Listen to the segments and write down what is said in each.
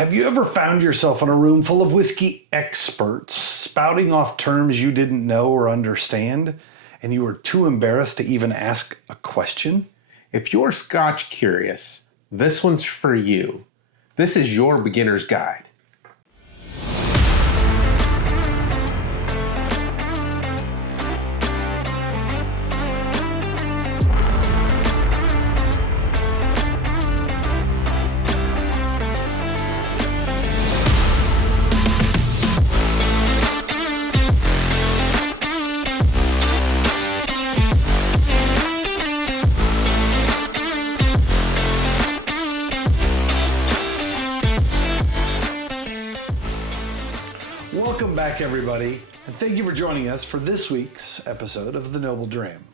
Have you ever found yourself in a room full of whiskey experts spouting off terms you didn't know or understand, and you were too embarrassed to even ask a question? If you're Scotch curious, this one's for you. This is your beginner's guide. Welcome back, everybody, and thank you for joining us for this week's episode of the Noble Dram.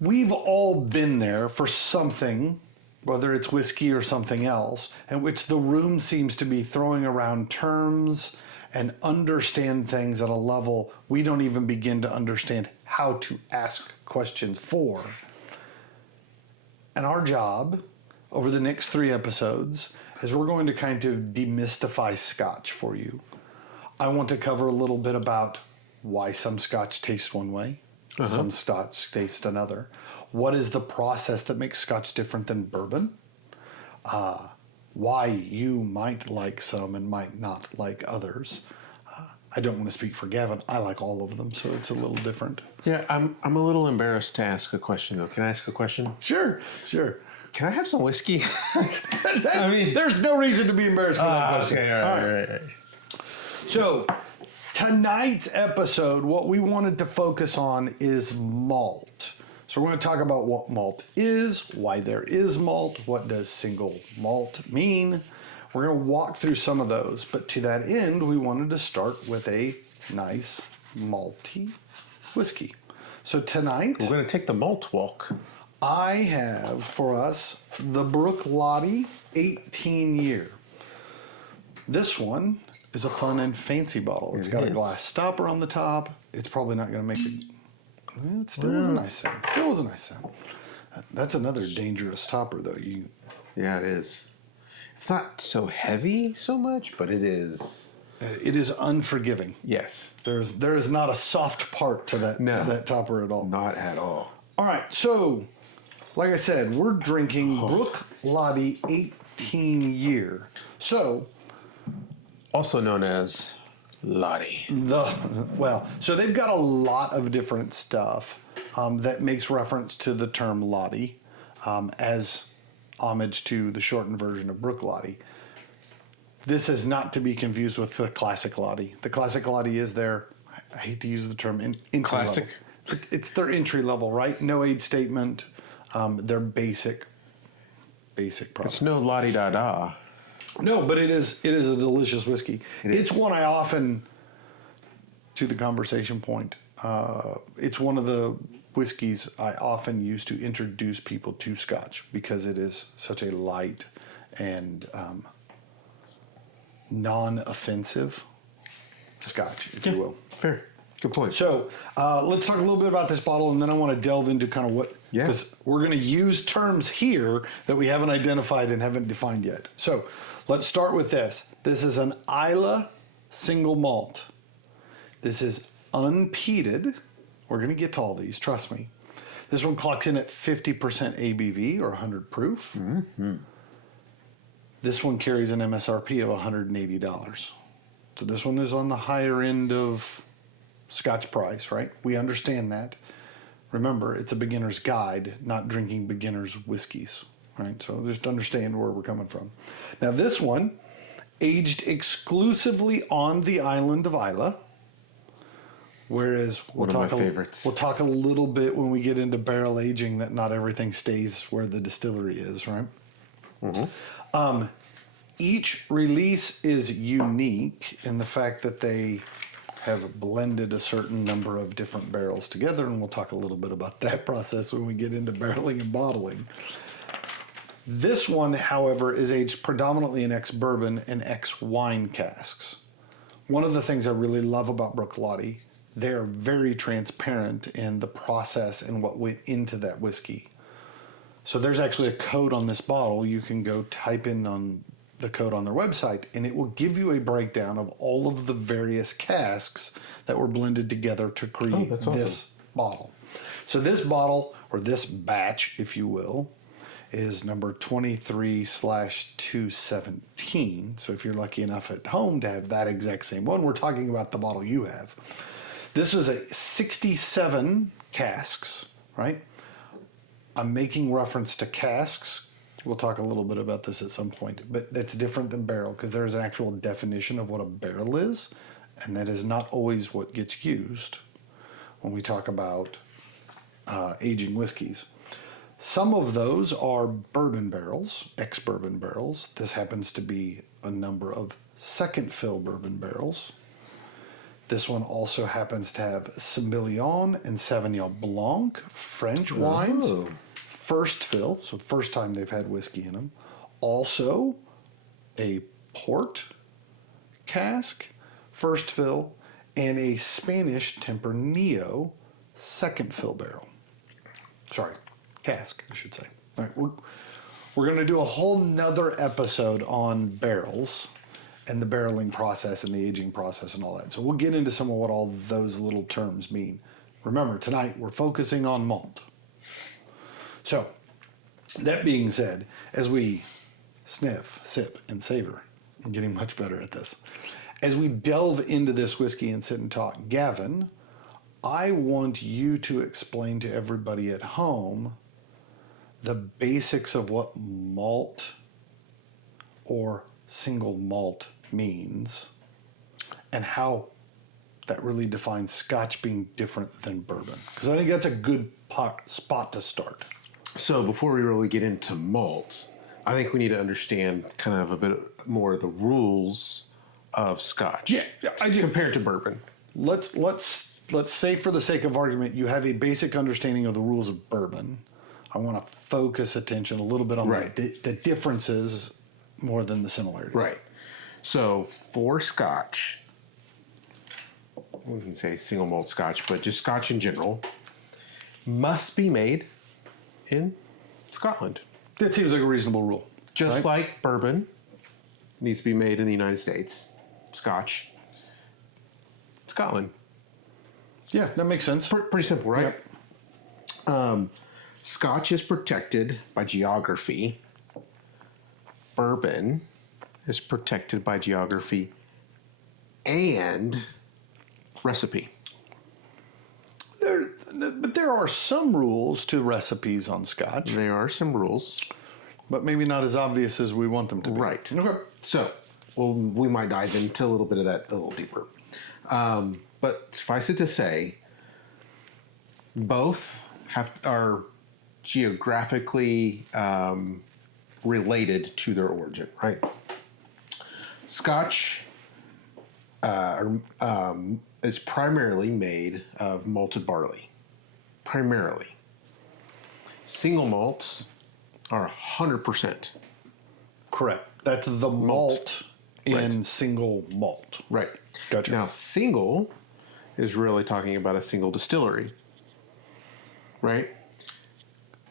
We've all been there for something, whether it's whiskey or something else, in which the room seems to be throwing around terms and understand things at a level we don't even begin to understand how to ask questions for. And our job over the next 3 episodes is we're going to kind of demystify Scotch for you. I want to cover a little bit about why some Scotch taste one way, some Scotch taste another. What is the process that makes Scotch different than bourbon? Why you might like some and might not like others. I don't want to speak for Gavin. I like all of them, so it's a little different. Yeah, I'm a little embarrassed to ask a question, though. Can I ask a question? Sure. Can I have some whiskey? I mean, there's no reason to be embarrassed for that question. Okay, all right. So, tonight's episode, what we wanted to focus on is malt. So we're going to talk about what malt is, why there is malt, what does single malt mean. We're going to walk through some of those, but to that end, we wanted to start with a nice malty whiskey. So tonight, We're going to take the malt walk. I have for us the Bruichladdich 18 year. This one is a fun and fancy bottle. It's got a glass stopper on the top. It's probably not going to make it. It still was a nice sound. That's another dangerous topper, though. Yeah, it is. It's not so heavy so much, but it is. It is unforgiving. Yes. There is not a soft part to that topper at all. Not at all. All right, so like I said, we're drinking Bruichladdich 18 year. So, Also known as Lottie. so they've got a lot of different stuff that makes reference to the term Lottie as homage to the shortened version of Bruichladdich. This is not to be confused with the classic Lottie. The classic Lottie is their, I hate to use the term entry Classic? level. It's their entry level, right? No age statement. Their basic product. It's no Lottie da da. No, but it is a delicious whiskey. It's one I often, to the conversation point, it's one of the whiskeys I often use to introduce people to Scotch because it is such a light and non-offensive Scotch, if you will. Fair. Good point. So let's talk a little bit about this bottle, and then I want to delve into kind of what, because we're going to use terms here that we haven't identified and haven't defined yet. So let's start with this. This is an Islay single malt. This is unpeated. We're going to get to all these, trust me. This one clocks in at 50% ABV or 100 proof. Mm-hmm. This one carries an MSRP of $180. So this one is on the higher end of Scotch price, right? We understand that. Remember, it's a beginner's guide, not drinking beginner's whiskeys, right? So just understand where we're coming from. Now this one, aged exclusively on the island of Islay, whereas One of my favorites. We'll talk a little bit when we get into barrel aging that not everything stays where the distillery is, right? Mm-hmm. Each release is unique in the fact that they have blended a certain number of different barrels together, and we'll talk a little bit about that process when we get into barreling and bottling. This one, however, is aged predominantly in ex-bourbon and ex-wine casks. One of the things I really love about Bruichladdich, they're very transparent in the process and what went into that whiskey. So there's actually a code on this bottle. You can go type in on the code on their website, and it will give you a breakdown of all of the various casks that were blended together to create this bottle. So this bottle, or this batch, if you will, is number 23/217. So if you're lucky enough at home to have that exact same one, we're talking about the bottle you have. This is a 67 casks, right? I'm making reference to casks. We'll talk a little bit about this at some point, but that's different than barrel because there's an actual definition of what a barrel is, and that is not always what gets used when we talk about aging whiskeys. Some of those are bourbon barrels, ex-bourbon barrels. This happens to be a number of second fill bourbon barrels. This one also happens to have Semillon and Sauvignon Blanc, French wines, first fill, so first time they've had whiskey in them. Also, a port cask, first fill, and a Spanish Tempranillo, second fill barrel. Sorry, cask, I should say. All right, we're going to do a whole nother episode on barrels and the barreling process and the aging process and all that. So we'll get into some of what all those little terms mean. Remember, tonight we're focusing on malt. So, that being said, as we sniff, sip, and savor, I'm getting much better at this. As we delve into this whiskey and sit and talk, Gavin, I want you to explain to everybody at home the basics of what malt or single malt means and how that really defines Scotch being different than bourbon. Because I think that's a good spot to start. So before we really get into malts, I think we need to understand kind of a bit more of the rules of Scotch. Yeah, I do. Compared to bourbon. Let's say for the sake of argument, you have a basic understanding of the rules of bourbon. I want to focus attention a little bit on the differences more than the similarities. Right. So for Scotch, we can say single malt Scotch, but just Scotch in general, must be made in Scotland. That seems like a reasonable rule. Just like bourbon needs to be made in the United States, Scotch, Scotland. Yeah, that makes sense. Pretty simple, right? Yep. Scotch is protected by geography. Bourbon is protected by geography and recipe. But there are some rules to recipes on Scotch. There are some rules. But maybe not as obvious as we want them to be. Right. Okay. So, we might dive into a little bit of that a little deeper. But suffice it to say, both are geographically related to their origin, right? Scotch is primarily made of malted barley. Primarily. Single malts are 100%. Correct. That's the malt in single malt. Right. Gotcha. Now, single is really talking about a single distillery, right?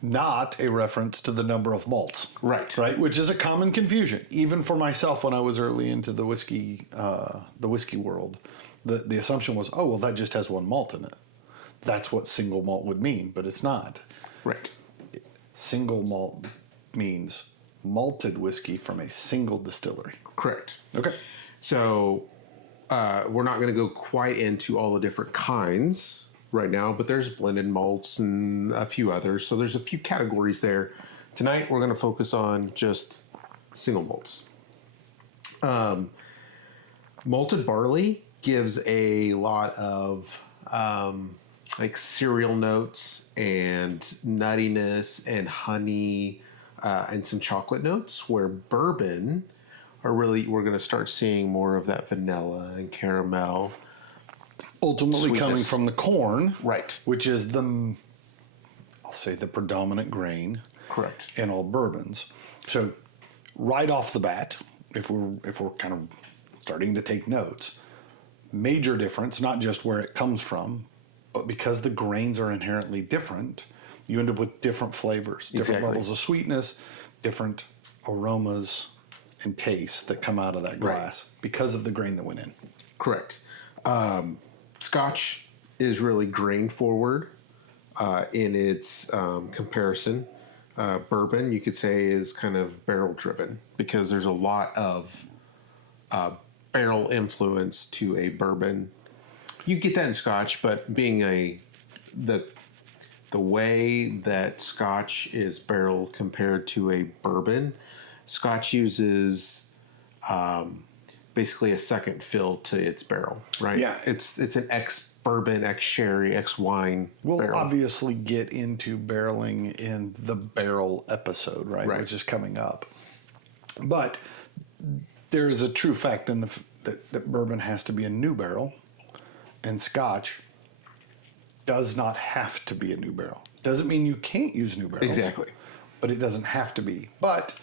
Not a reference to the number of malts. Right. Right, which is a common confusion, even for myself when I was early into the whiskey world. The assumption was, oh, well, that just has one malt in it. That's what single malt would mean, but it's not. Right. Single malt means malted whiskey from a single distillery. Correct. Okay. So we're not going to go quite into all the different kinds right now, but there's blended malts and a few others. So there's a few categories there. Tonight we're going to focus on just single malts. Malted barley gives a lot of like cereal notes and nuttiness and honey and some chocolate notes, where bourbon we're going to start seeing more of that vanilla and caramel. Ultimately Sweetness. coming from the corn. Right. Which is the predominant grain. Correct. In all bourbons. So right off the bat, if we're kind of starting to take notes, major difference, not just where it comes from, but because the grains are inherently different, you end up with different flavors, different levels of sweetness, different aromas, and taste that come out of that glass because of the grain that went in. Correct. Scotch is really grain forward in its comparison. Bourbon, you could say, is kind of barrel driven because there's a lot of barrel influence to a bourbon. You get that in Scotch, but being the way that Scotch is barreled compared to a bourbon, Scotch uses basically a second fill to its barrel, right? Yeah. It's an ex-bourbon, ex-sherry, ex-wine We'll barrel. obviously get into barreling in the barrel episode, right? Which is coming up. But there is a true fact in that bourbon has to be a new barrel, and Scotch does not have to be a new barrel. Doesn't mean you can't use new barrels. Exactly. But it doesn't have to be. But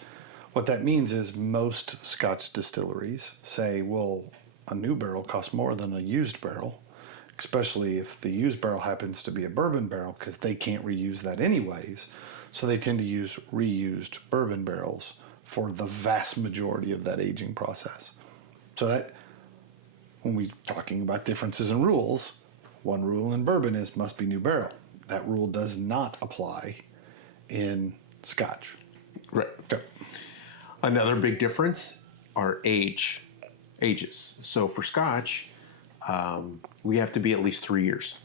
what that means is most Scotch distilleries say, well, a new barrel costs more than a used barrel, especially if the used barrel happens to be a bourbon barrel, because they can't reuse that anyways. So they tend to use reused bourbon barrels for the vast majority of that aging process. So that, when we're talking about differences in rules, one rule in bourbon is must be new barrel. That rule does not apply in Scotch. Right. Okay. Another big difference are ages. So for Scotch, we have to be at least 3 years.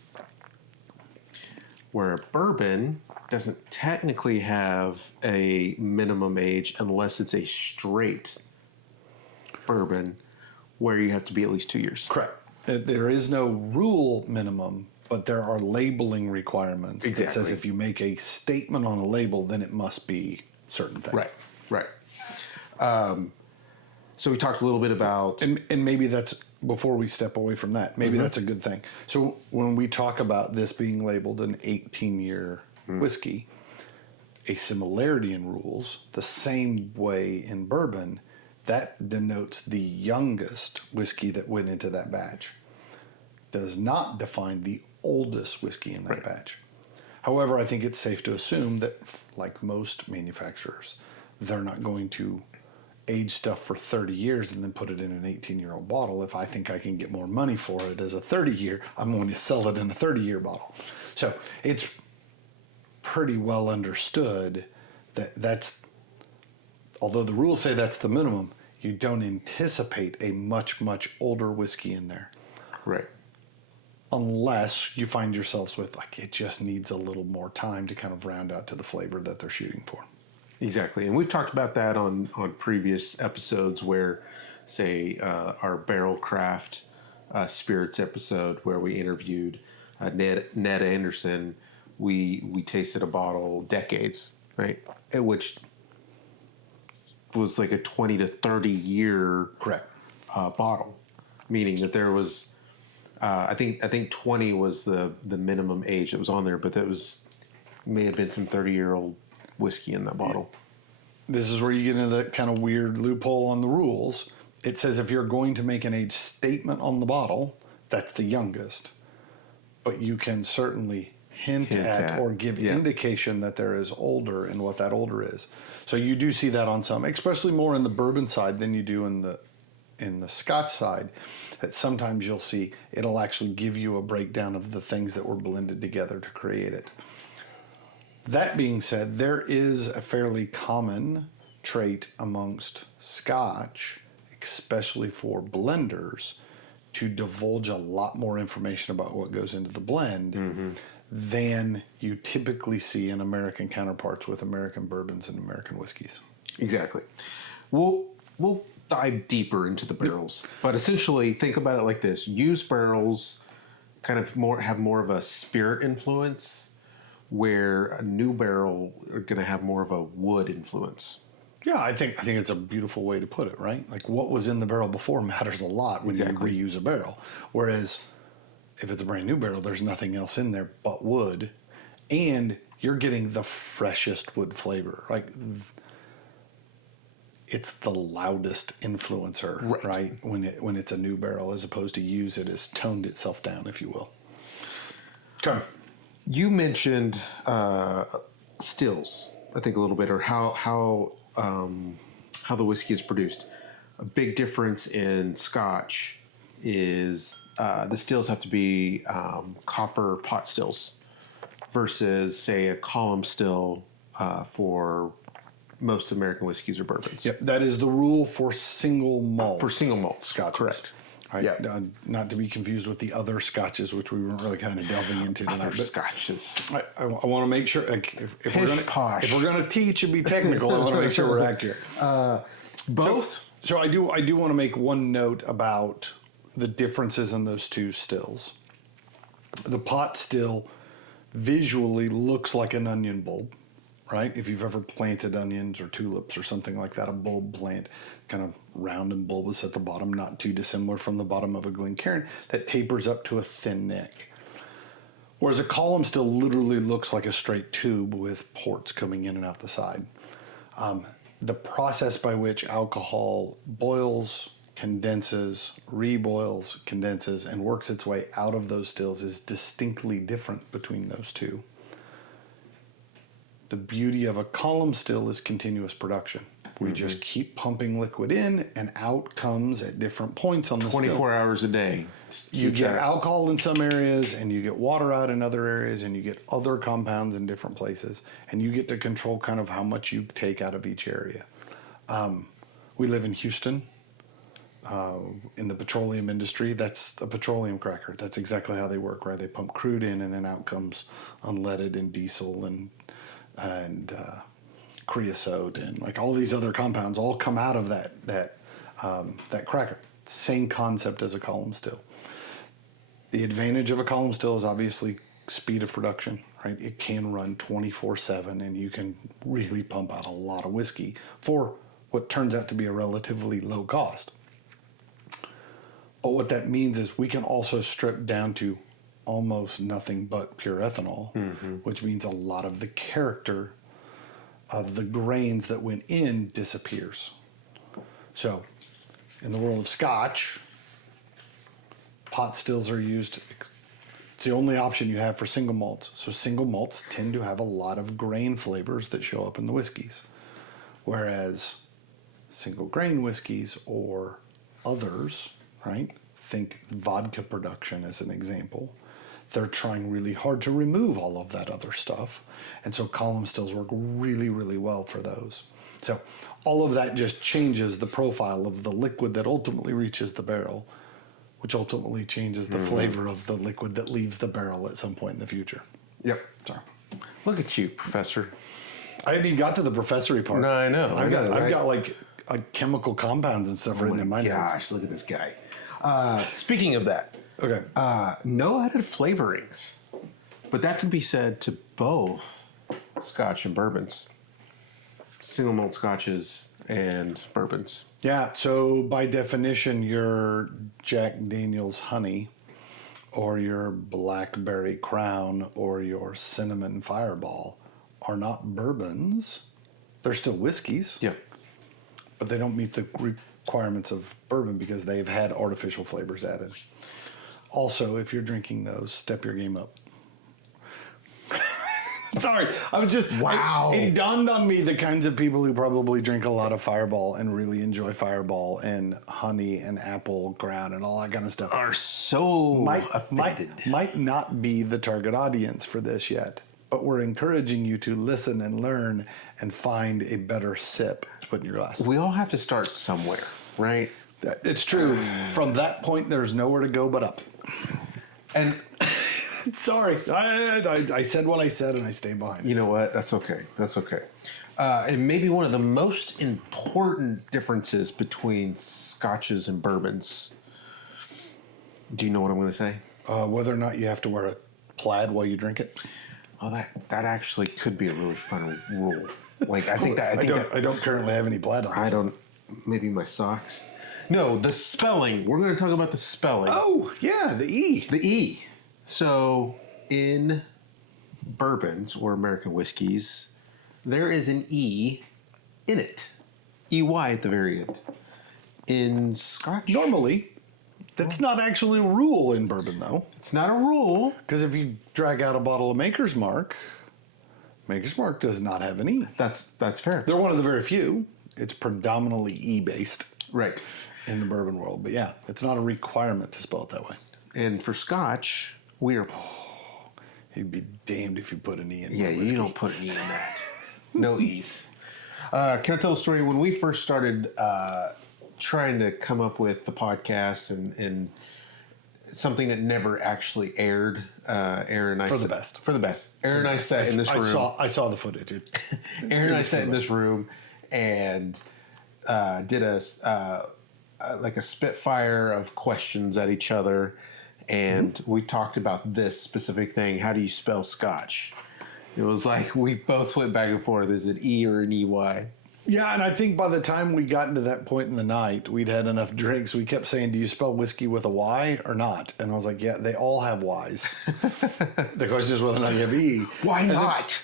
Where bourbon doesn't technically have a minimum age unless it's a straight bourbon where you have to be at least 2 years. Correct. There is no rule minimum, but there are labeling requirements that says if you make a statement on a label, then it must be certain things. Right. So we talked a little bit about... And maybe that's, before we step away from that, maybe that's a good thing. So when we talk about this being labeled an 18-year whiskey, a similarity in rules, the same way in bourbon, that denotes the youngest whiskey that went into that batch. Does not define the oldest whiskey in that batch. However, I think it's safe to assume that, like most manufacturers, they're not going to age stuff for 30 years and then put it in an 18-year-old bottle. If I think I can get more money for it as a 30-year, I'm going to sell it in a 30-year bottle. So it's pretty well understood that that's, although the rules say that's the minimum, you don't anticipate a much, much older whiskey in there. Right. Unless you find yourselves with, like, it just needs a little more time to kind of round out to the flavor that they're shooting for. Exactly. And we've talked about that on previous episodes where, say, our Barrel Craft Spirits episode where we interviewed Ned Anderson. We tasted a bottle decades, right? Which was like a 20 to 30 year Correct. Bottle, meaning that there was, I think 20 was the minimum age that was on there, but that may have been some 30-year-old whiskey in that bottle. This is where you get into that kind of weird loophole on the rules. It says if you're going to make an age statement on the bottle, that's the youngest. But you can certainly hint at or give indication that there is older and what that older is. So you do see that on some, especially more in the bourbon side than you do in the Scotch side, that sometimes you'll see it'll actually give you a breakdown of the things that were blended together to create it. That being said, there is a fairly common trait amongst Scotch, especially for blenders, to divulge a lot more information about what goes into the blend than you typically see in American counterparts with American bourbons and American whiskeys. Exactly. We'll dive deeper into the barrels, but essentially think about it like this: used barrels kind of have more of a spirit influence, where a new barrel are going to have more of a wood influence. Yeah, I think it's a beautiful way to put it, right? Like what was in the barrel before matters a lot when you reuse a barrel. Whereas if it's a brand new barrel, there's nothing else in there but wood, and you're getting the freshest wood flavor. Like it's the loudest influencer, right? When it's a new barrel, as opposed to used, it has toned itself down, if you will. Okay. You mentioned stills, I think, a little bit, or how how the whiskey is produced. A big difference in Scotch is the stills have to be copper pot stills versus, say, a column still for most American whiskeys or bourbons. Yep, that is the rule for single malt. For single malt Scotches. correct. Right? Yeah. Not to be confused with the other Scotches, which we weren't really kind of delving into tonight. Other Scotches. I want to make sure, like, if we're going to teach and be technical, I want to make sure we're accurate. Both. So I do want to make one note about the differences in those two stills. The pot still visually looks like an onion bulb, right? If you've ever planted onions or tulips or something like that, a bulb plant, kind of round and bulbous at the bottom, not too dissimilar from the bottom of a Glencairn, that tapers up to a thin neck. Whereas a column still literally looks like a straight tube with ports coming in and out the side. The process by which alcohol boils, condenses, reboils, condenses, and works its way out of those stills is distinctly different between those two. The beauty of a column still is continuous production. We just keep pumping liquid in, and out comes at different points on the still. 24 hours a day. You get alcohol in some areas, and you get water out in other areas, and you get other compounds in different places, and you get to control kind of how much you take out of each area. We live in Houston. In the petroleum industry, that's a petroleum cracker. That's exactly how they work, right? They pump crude in, and then out comes unleaded and diesel and creosote and like all these other compounds all come out of that cracker. Same concept as a column still. The advantage of a column still is obviously speed of production, right? It can run 24/7, and you can really pump out a lot of whiskey for what turns out to be a relatively low cost. But what that means is we can also strip down to almost nothing but pure ethanol, which means a lot of the character of the grains that went in disappears. So, in the world of Scotch, pot stills are used. It's the only option you have for single malts. So single malts tend to have a lot of grain flavors that show up in the whiskeys. Whereas single grain whiskeys or others, right? Think vodka production as an example. They're trying really hard to remove all of that other stuff. And so column stills work really, really well for those. So all of that just changes the profile of the liquid that ultimately reaches the barrel, which ultimately changes the flavor of the liquid that leaves the barrel at some point in the future. Yep. So, Look at you, Professor. I haven't even got to the professory part. No, I know. I've got like chemical compounds and stuff written in my notes. Gosh, look at this guy. Speaking of that, Okay. no added flavorings, but that can be said to both Scotch and bourbons, single malt Scotches and bourbons. Yeah, so by definition, your Jack Daniel's Honey or your Blackberry Crown or your Cinnamon Fireball are not bourbons. They're still whiskeys. Yeah. But they don't meet the requirements of bourbon because they've had artificial flavors added. Also, if you're drinking those, step your game up. Sorry, I was just... Wow. It dawned on me the kinds of people who probably drink a lot of Fireball and really enjoy Fireball and honey and apple ground and all that kind of stuff. Are so offended. Might not be the target audience for this yet, but we're encouraging you to listen and learn and find a better sip to put in your glass. We all have to start somewhere, right? It's true. From that point, there's nowhere to go but up. And sorry, I said what I said, and I stay behind it. you know what? That's okay. That's okay. And maybe one of the most important differences between Scotches and bourbons. Do you know what I'm going to say? Whether or not you have to wear a plaid while you drink it. Oh, that actually could be a really fun rule. Like I think I don't currently have any plaid on. I don't. Maybe my socks. No, the spelling. We're going to talk about the spelling. Oh yeah, the E. The E. So in bourbons or American whiskeys, there is an E in it. EY at the very end. In Scotch, Normally, that's not actually a rule in bourbon, though. it's not a rule. Because if you drag out a bottle of Maker's Mark does not have an E. That's fair. They're one of the very few. it's predominantly E based Right. in the bourbon world. But yeah, it's not a requirement to spell it that way. And for Scotch, we are. You'd be damned if you put an E in Yeah, my you whiskey. don't put an E in that. No E's. Can I tell a story? When we first started trying to come up with the podcast and something that never actually aired, Aaron and I For the best. For the best. Aaron and I sat in this room. I saw the footage. Aaron and I sat in this room and did like a spitfire of questions at each other, and we talked about this specific thing. How do you spell Scotch? It was like we both went back and forth. Is it E or an EY? Yeah, and I think by the time we got into that point in the night, we'd had enough drinks. We kept saying, do you spell whiskey with a Y or not? And I was like, yeah, they all have Ys. The question is whether or not you have E. Why not?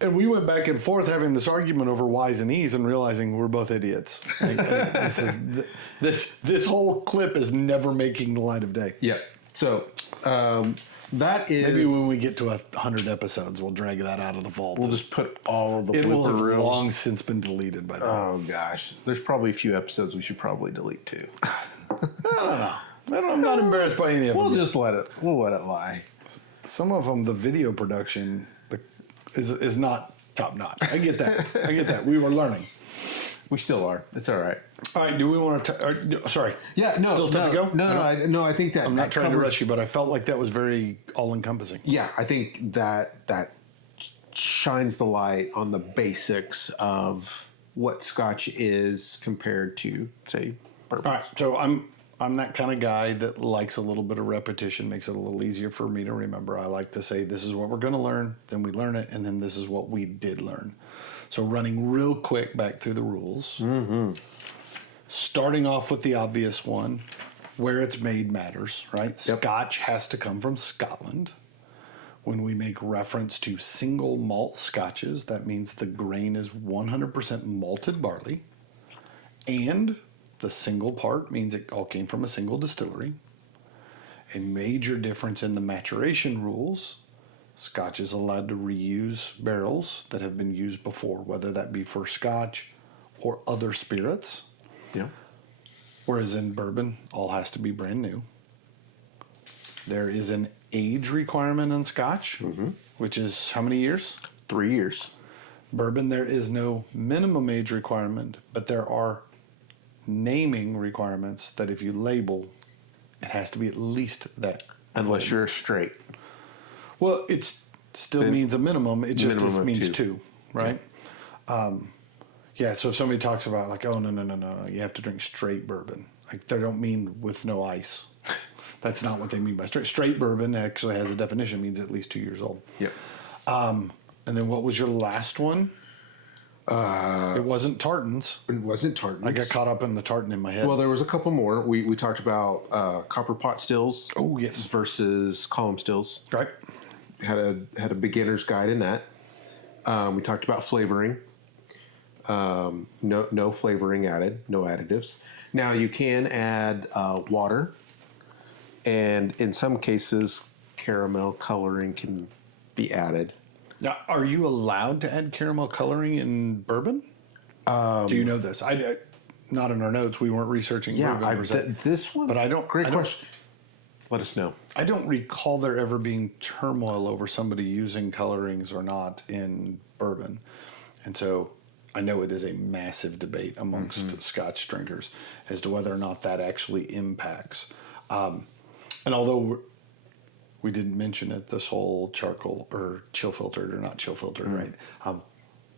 And we went back and forth having this argument over Y's and E's and realizing we're both idiots. This whole clip is never making the light of day. Yep. So that is... Maybe when we get to 100 episodes, we'll drag that out of the vault. We'll just put all of the It will blooper have reel. long since been deleted by then. Oh, gosh. There's probably a few episodes we should probably delete, too. I don't know. I'm not embarrassed by any of them. We'll let it lie. Some of them, the video production is not top notch. I get that. We were learning. We still are. It's all right. All right. Do we want to? Sorry. Yeah. No. Still stuff to go? No. I think that I'm not trying to covers- rush you, but I felt like that was very all encompassing. Yeah, I think that shines the light on the basics of what Scotch is compared to, say, bourbon. All right. So I'm that kind of guy that likes a little bit of repetition, makes it a little easier for me to remember. I like to say, this is what we're going to learn, then we learn it, and then this is what we did learn. So running real quick back through the rules. Mm-hmm. Starting off with the obvious one, where it's made matters, right? Yep. Scotch has to come from Scotland. When we make reference to single malt scotches, that means the grain is 100% malted barley, and the single part means it all came from a single distillery. A major difference in the maturation rules, Scotch is allowed to reuse barrels that have been used before, whether that be for Scotch or other spirits. Yeah. Whereas in bourbon, all has to be brand new. There is an age requirement in Scotch, which is how many years? 3 years. Bourbon, there is no minimum age requirement, but there are naming requirements that if you label, it has to be at least that. Unless you're straight. Well, it still means a minimum. It just means 2. two, right? Yeah. So if somebody talks about like, oh no, you have to drink straight bourbon. Like they don't mean with no ice. That's not what they mean by straight. Straight bourbon actually has a definition. Means at least 2 years old. Yep. And then what was your last one? It wasn't tartans. It wasn't tartans. I got caught up in the tartan in my head. Well, there was a couple more. We talked about copper pot stills. Oh yes. Versus column stills. Right. Had a beginner's guide in that. We talked about flavoring. No flavoring added. No additives. Now you can add water, and in some cases, caramel coloring can be added. Now, are you allowed to add caramel coloring in bourbon? Do you know this? Not in our notes. We weren't researching bourbon per se. This one, But I don't. Great question. Let us know. I don't recall there ever being turmoil over somebody using colorings or not in bourbon, and so I know it is a massive debate amongst Scotch drinkers as to whether or not that actually impacts. And although we didn't mention it, this whole charcoal or chill filtered or not chill filtered, right?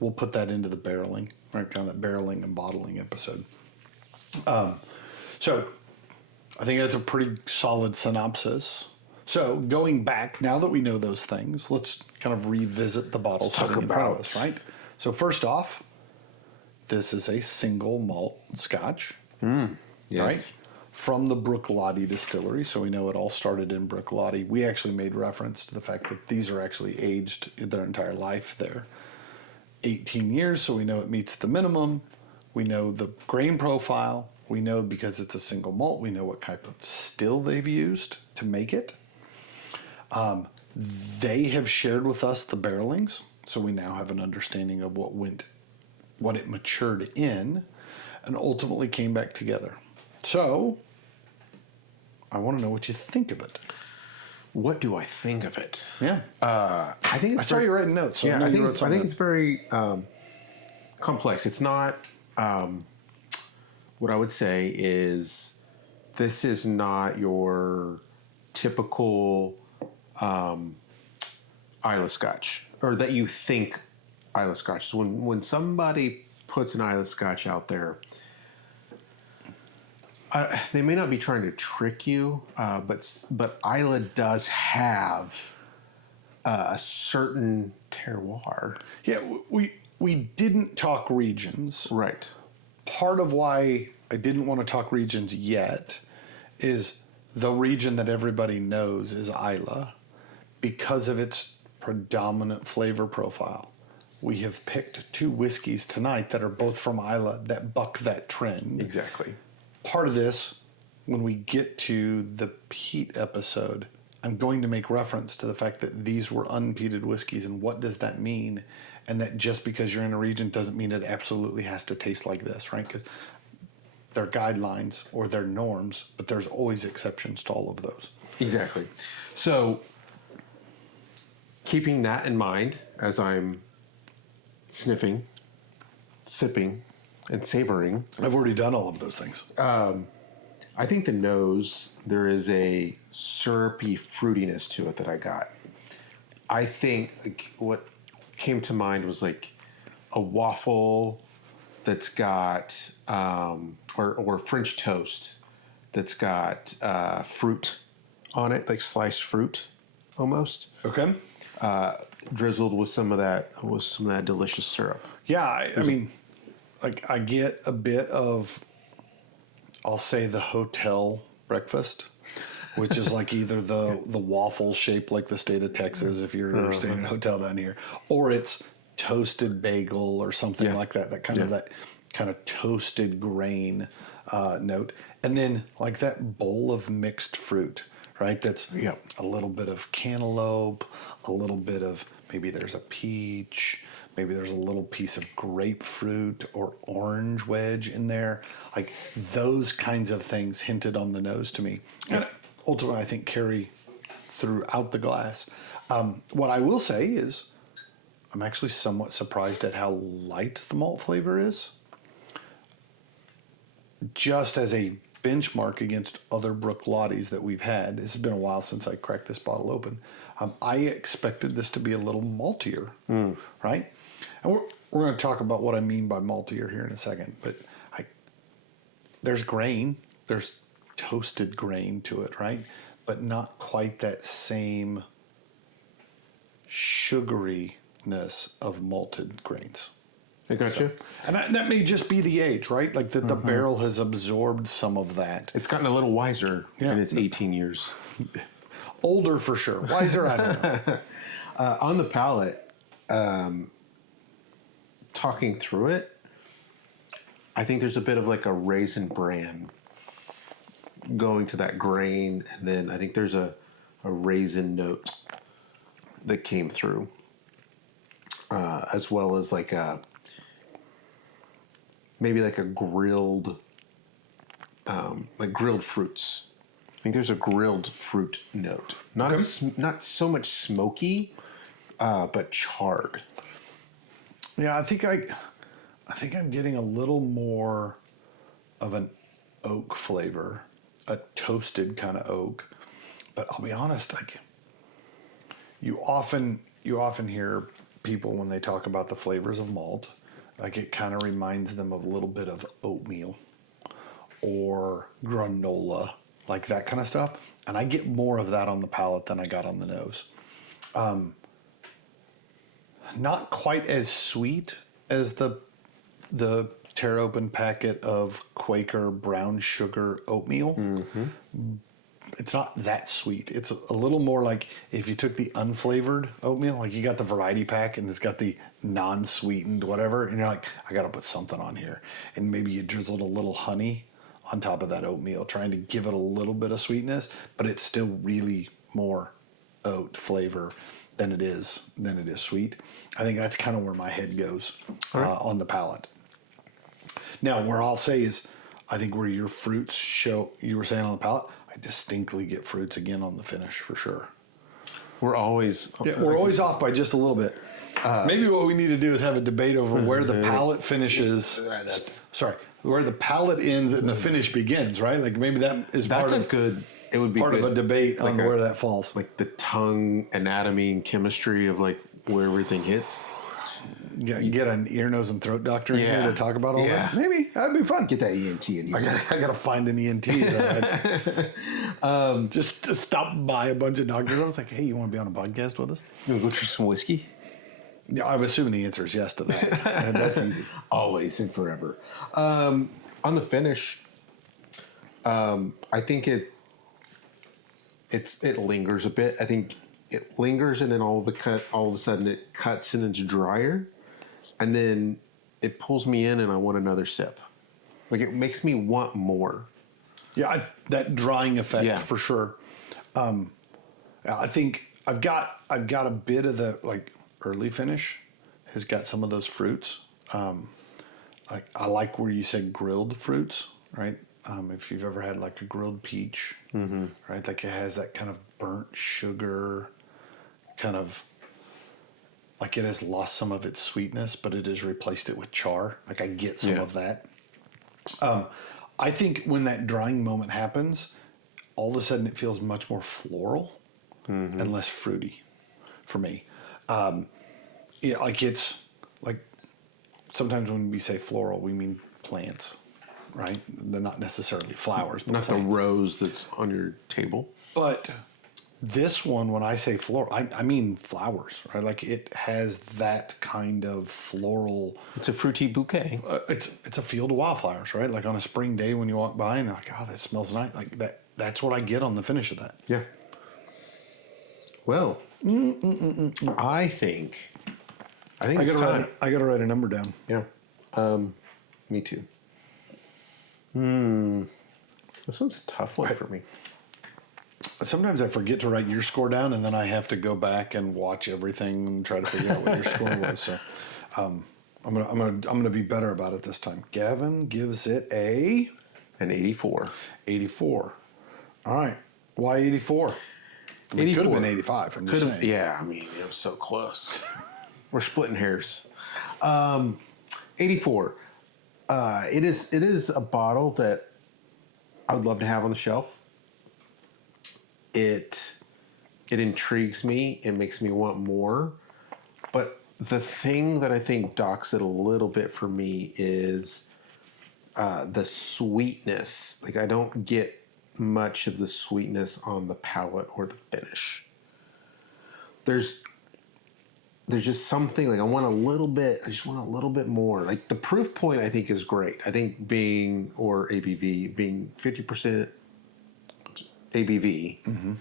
We'll put that into the barreling, right? Kind of that barreling and bottling episode. So I think that's a pretty solid synopsis. So going back, now that we know those things, let's kind of revisit the bottle setting in front of us, right? So first off, this is a single malt Scotch, Yes. right? From the Bruichladdich distillery, so we know it all started in Bruichladdich. We actually made reference to the fact that these are actually aged their entire life there. 18 years, so we know it meets the minimum. We know the grain profile. We know because it's a single malt, we know what type of still they've used to make it. They have shared with us the barrelings, so we now have an understanding of what went what it matured in, and ultimately came back together. So, I want to know what you think of it. What do I think of it? Yeah. I think it's I saw you writing notes. So I think it's very complex. It's not. What I would say is, this is not your typical Isla Scotch, or that you think Isla Scotch. So when somebody puts an Isla Scotch out there, they may not be trying to trick you, but Isla does have a certain terroir. Yeah, we didn't talk regions. Right. Part of why I didn't want to talk regions yet is the region that everybody knows is Isla because of its predominant flavor profile. We have picked 2 whiskeys tonight that are both from Isla that buck that trend. Exactly. Part of this, when we get to the peat episode, I'm going to make reference to the fact that these were unpeated whiskeys and what does that mean, and that just because you're in a region doesn't mean it absolutely has to taste like this, right? Because they're guidelines or they're norms, but there's always exceptions to all of those. Exactly. So, keeping that in mind as I'm sniffing, sipping, and savoring, I've already done all of those things. I think the nose, there is a syrupy fruitiness to it that I got. I think what came to mind was like a waffle that's got, or French toast that's got fruit on it, like sliced fruit almost. Okay. Drizzled with some of that delicious syrup. Yeah, I mean, like I get a bit of, I'll say the hotel breakfast, which is like either the waffle shaped like the state of Texas if you're staying in a hotel down here, or it's toasted bagel or something like that. That kind of toasted grain note, and then like that bowl of mixed fruit, right? That's a little bit of cantaloupe, a little bit of maybe there's a peach. Maybe there's a little piece of grapefruit or orange wedge in there. Like those kinds of things hinted on the nose to me. And ultimately, I think carry throughout the glass. What I will say is I'm actually somewhat surprised at how light the malt flavor is. Just as a benchmark against other Bruichlottis that we've had, this has been a while since I cracked this bottle open. I expected this to be a little maltier, right? And we're going to talk about what I mean by maltier here in a second, but there's grain, there's toasted grain to it, right? But not quite that same sugariness of malted grains. I got you. And that may just be the age, right? Like the barrel has absorbed some of that. It's gotten a little wiser in its 18 years. Older for sure. Wiser, I don't know. On the palate, talking through it, I think there's a bit of like a raisin bran going to that grain, and then I think there's a raisin note that came through, as well as like maybe like a grilled, like grilled fruits. I think there's a grilled fruit note, not so much smoky, but charred. Yeah, I think I'm getting a little more of an oak flavor, a toasted kind of oak. But I'll be honest, like you often hear people when they talk about the flavors of malt, like it kind of reminds them of a little bit of oatmeal or granola, like that kind of stuff. And I get more of that on the palate than I got on the nose. Not quite as sweet as the tear open packet of Quaker brown sugar oatmeal. Mm-hmm. It's not that sweet. It's a little more like if you took the unflavored oatmeal, like you got the variety pack and it's got the non-sweetened whatever, and you're like, I got to put something on here. And maybe you drizzled a little honey on top of that oatmeal, trying to give it a little bit of sweetness, but it's still really more oat flavor than it is sweet. I think that's kind of where my head goes on the palate. Now, where I'll say is, I think where your fruits show, you were saying on the palate, I distinctly get fruits again on the finish for sure. We're always off by just a little bit. Maybe what we need to do is have a debate over where the palate finishes. Where the palate ends and the finish begins, right? Like maybe that is part of a debate on where that falls. Like the tongue anatomy and chemistry of like where everything hits. Yeah, you get an ear, nose, and throat doctor in here to talk about all this. Maybe that'd be fun. Get that ENT in here. I gotta find an ENT. Just to stop by a bunch of doctors. I was like, hey, you want to be on a podcast with us? You want to go drink some whiskey? Yeah, I'm assuming the answer is yes to that. And that's easy. Always and forever. On the finish, I think it lingers a bit. I think it lingers, and then all of a sudden it cuts and it's drier, and then it pulls me in, and I want another sip. Like it makes me want more. Yeah, that drying effect for sure. I think I've got a bit of the like early finish has got some of those fruits. I like where you said grilled fruits, right? If you've ever had like a grilled peach, right? Like it has that kind of burnt sugar, kind of like it has lost some of its sweetness, but it has replaced it with char. Like I get some of that. I think when that drying moment happens, all of a sudden it feels much more floral and less fruity for me. Like it's like sometimes when we say floral, we mean plants, right? They're not necessarily flowers, but not plants. the rose that's on your table. But this one, when I say floral, I mean flowers, right? Like it has that kind of floral. It's a fruity bouquet. It's a field of wildflowers, right? Like on a spring day when you walk by and you're like, oh, that smells nice. Like that. That's what I get on the finish of that. Yeah. Well, I think it's time. I gotta write a number down. Yeah. Me too. This one's a tough one for me. Sometimes I forget to write your score down, and then I have to go back and watch everything and try to figure out what your score was. So, I'm gonna be better about it this time. Gavin gives it an 84. 84. All right. Why 84? It could have been 85. I'm just saying. Yeah, I mean, it was so close. We're splitting hairs. 84. It is a bottle that I would love to have on the shelf. It intrigues me. It makes me want more. But the thing that I think docks it a little bit for me is the sweetness. Like I don't get much of the sweetness on the palate or the finish. There's just something like I just want a little bit more. Like the proof point I think is great. I think ABV being 50% ABV.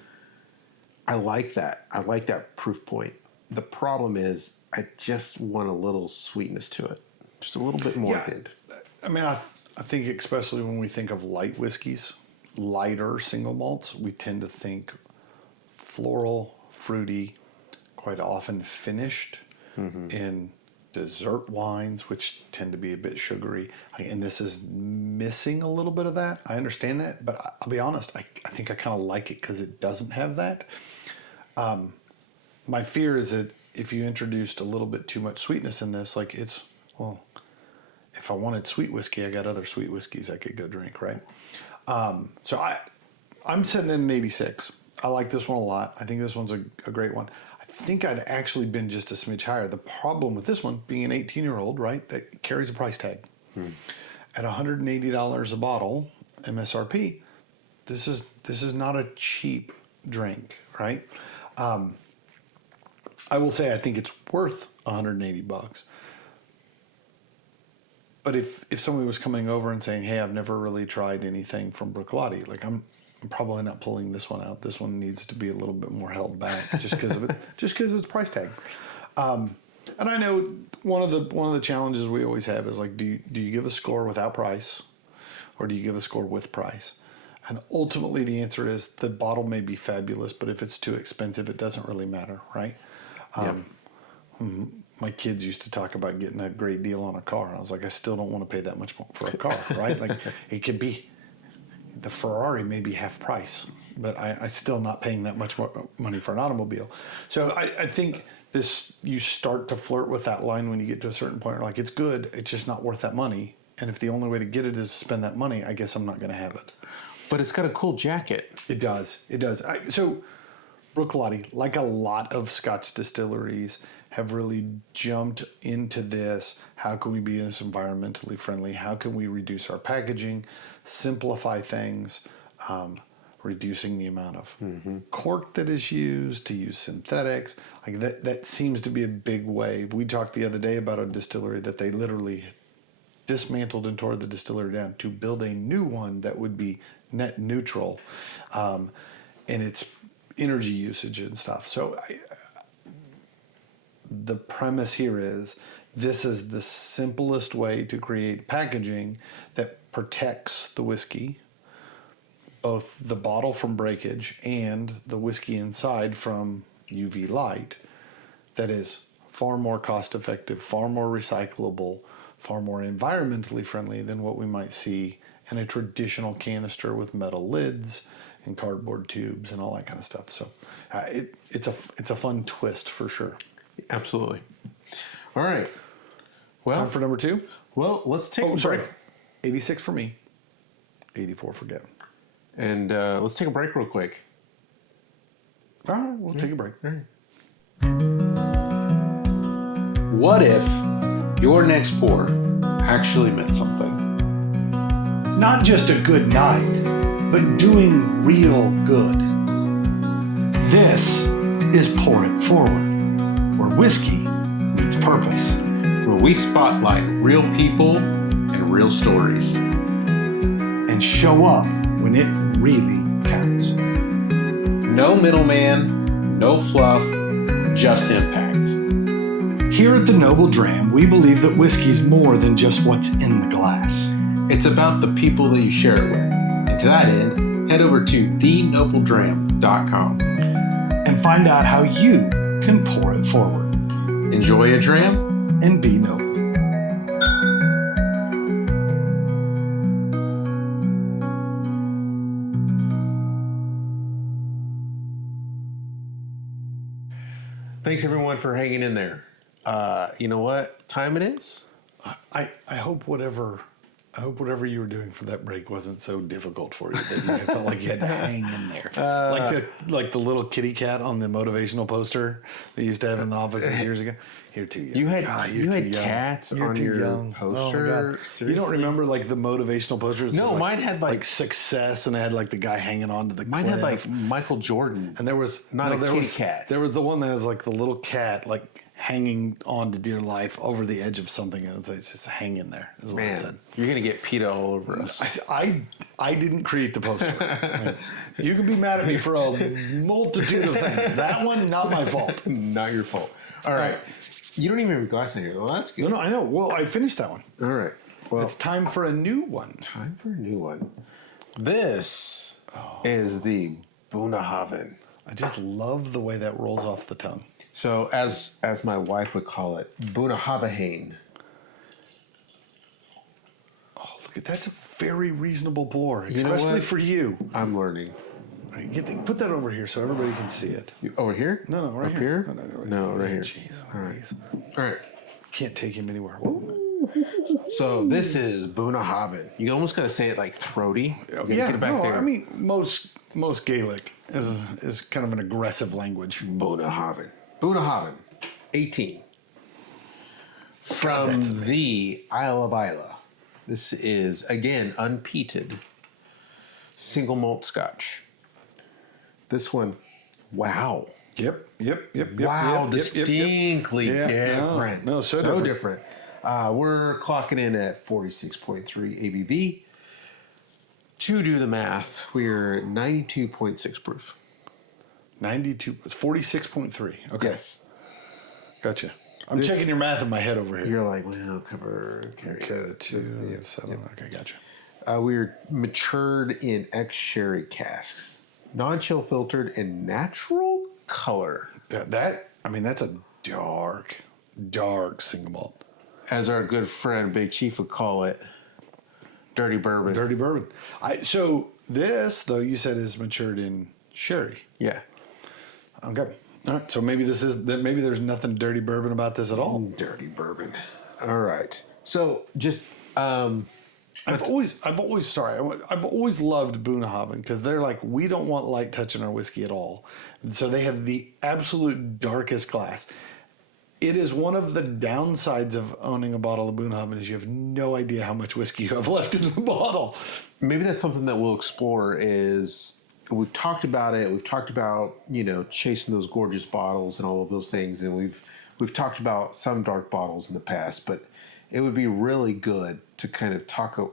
I like that. I like that proof point. The problem is I just want a little sweetness to it. Just a little bit more at the end. I mean, I think especially when we think of light whiskeys, lighter single malts, we tend to think floral, fruity, quite often finished in dessert wines, which tend to be a bit sugary. And this is missing a little bit of that. I understand that, but I'll be honest, I think I kind of like it because it doesn't have that. My fear is that if you introduced a little bit too much sweetness in this, like if I wanted sweet whiskey, I got other sweet whiskeys I could go drink, right? So I'm setting it in 86. I like this one a lot. I think this one's a great one. I think I'd actually been just a smidge higher. The problem with this one, being an 18-year-old, right, that carries a price tag. At $180 a bottle, MSRP, this is not a cheap drink, right? I will say I think it's worth $180. But if somebody was coming over and saying, "Hey, I've never really tried anything from Bruichladdich," like I'm probably not pulling this one out. This one needs to be a little bit more held back just because of its price tag. And I know one of the challenges we always have is like, do you give a score without price, or do you give a score with price? And ultimately, the answer is the bottle may be fabulous, but if it's too expensive, it doesn't really matter, right? my kids used to talk about getting a great deal on a car. And I was like, I still don't want to pay that much more for a car, right? Like, it could be, the Ferrari may be half price, but I still not paying that much more money for an automobile. So I think you start to flirt with that line when you get to a certain point. Like, it's good, it's just not worth that money. And if the only way to get it is to spend that money, I guess I'm not going to have it. But it's got a cool jacket. It does. It does. So Bruichladdich, like a lot of Scotch distilleries, have really jumped into this. How can we be this environmentally friendly? How can we reduce our packaging, simplify things, reducing the amount of cork that is used, to use synthetics. Like that seems to be a big wave. We talked the other day about a distillery that they literally dismantled and tore the distillery down to build a new one that would be net neutral in its energy usage and stuff. So the premise here is this is the simplest way to create packaging that protects the whiskey, both the bottle from breakage and the whiskey inside from UV light, that is far more cost effective, far more recyclable, far more environmentally friendly than what we might see in a traditional canister with metal lids and cardboard tubes and all that kind of stuff. So it's a fun twist for sure. Absolutely. All right. Well, Time for number 2. Well, let's take a break. 86 for me, 84 for Gavin. And let's take a break real quick. All right, we'll take a break. All right. What if your next pour actually meant something? Not just a good night, but doing real good. This is Pour It Forward, where whiskey meets purpose. Where we spotlight real people and real stories. And show up when it really counts. No middleman, no fluff, just impact. Here at the Noble Dram, we believe that whiskey's more than just what's in the glass. It's about the people that you share it with. And to that end, head over to thenobledram.com and find out how you can pour it forward. Enjoy a dram and be noble. Thanks everyone for hanging in there. You know what time it is? I hope whatever you were doing for that break wasn't so difficult for you that you felt like you had to hang in there. Like the little kitty cat on the motivational poster they used to have in the offices years ago. You're too young. You had young. cats You're on too your young. poster. Oh you don't remember like the motivational posters? No, mine had like success, and it had like the guy hanging on to the mine cliff. had like Michael Jordan. And there was kitty cat. There was the one that has like the little cat like hanging on to dear life over the edge of something, and it's just hanging there. Is what it said. You're gonna get PETA all over us. I didn't create the poster. You can be mad at me for a multitude of things. That one, not my fault. Not your fault. All right. You don't even have a glass in here. Well, that's good. No, I know. Well, I finished that one. All right. Well, it's time for a new one. Time for a new one. This is the Bunnahabhain. I just love the way that rolls off the tongue. So, as my wife would call it, Bunnahabhain. Oh, look at that's a very reasonable pour, especially for you. I'm learning. Put that over here so everybody can see it. Over here? No, right Up here. No, right here. Jeez, All right. Can't take him anywhere. Whoa. So this is Bunnahabhain. You almost gotta say it like throaty. Yeah, get it back there. I mean most Gaelic is kind of an aggressive language. Bunnahabhain. Bunnahabhain, 18. From the Isle of Islay. This is again unpeated single malt Scotch. This one, wow. Yep. Wow, distinctly different. No, so different. We're clocking in at 46.3 ABV. To do the math, we're 92.6 proof. 46.3. Okay. Yes. Gotcha. I'm checking your math in my head over here. You're like, well, carry. Okay, 2, 7. Okay, gotcha. We're matured in ex-sherry casks. Non-chill filtered and natural color. Yeah, that's a dark dark single malt. As our good friend Big Chief would call it, dirty bourbon. Dirty bourbon. So this, though, you said is matured in sherry. Yeah. Okay. All right. So maybe maybe there's nothing dirty bourbon about this at all. Dirty bourbon. All right. So just I've always loved Bunnahabhain because they're like, we don't want light touching our whiskey at all. And so they have the absolute darkest glass. It is one of the downsides of owning a bottle of Bunnahabhain is you have no idea how much whiskey you have left in the bottle. maybe that's something that we'll explore. Is we've talked about it. We've talked about chasing those gorgeous bottles and all of those things, and we've talked about some dark bottles in the past, but it would be really good to kind of talk a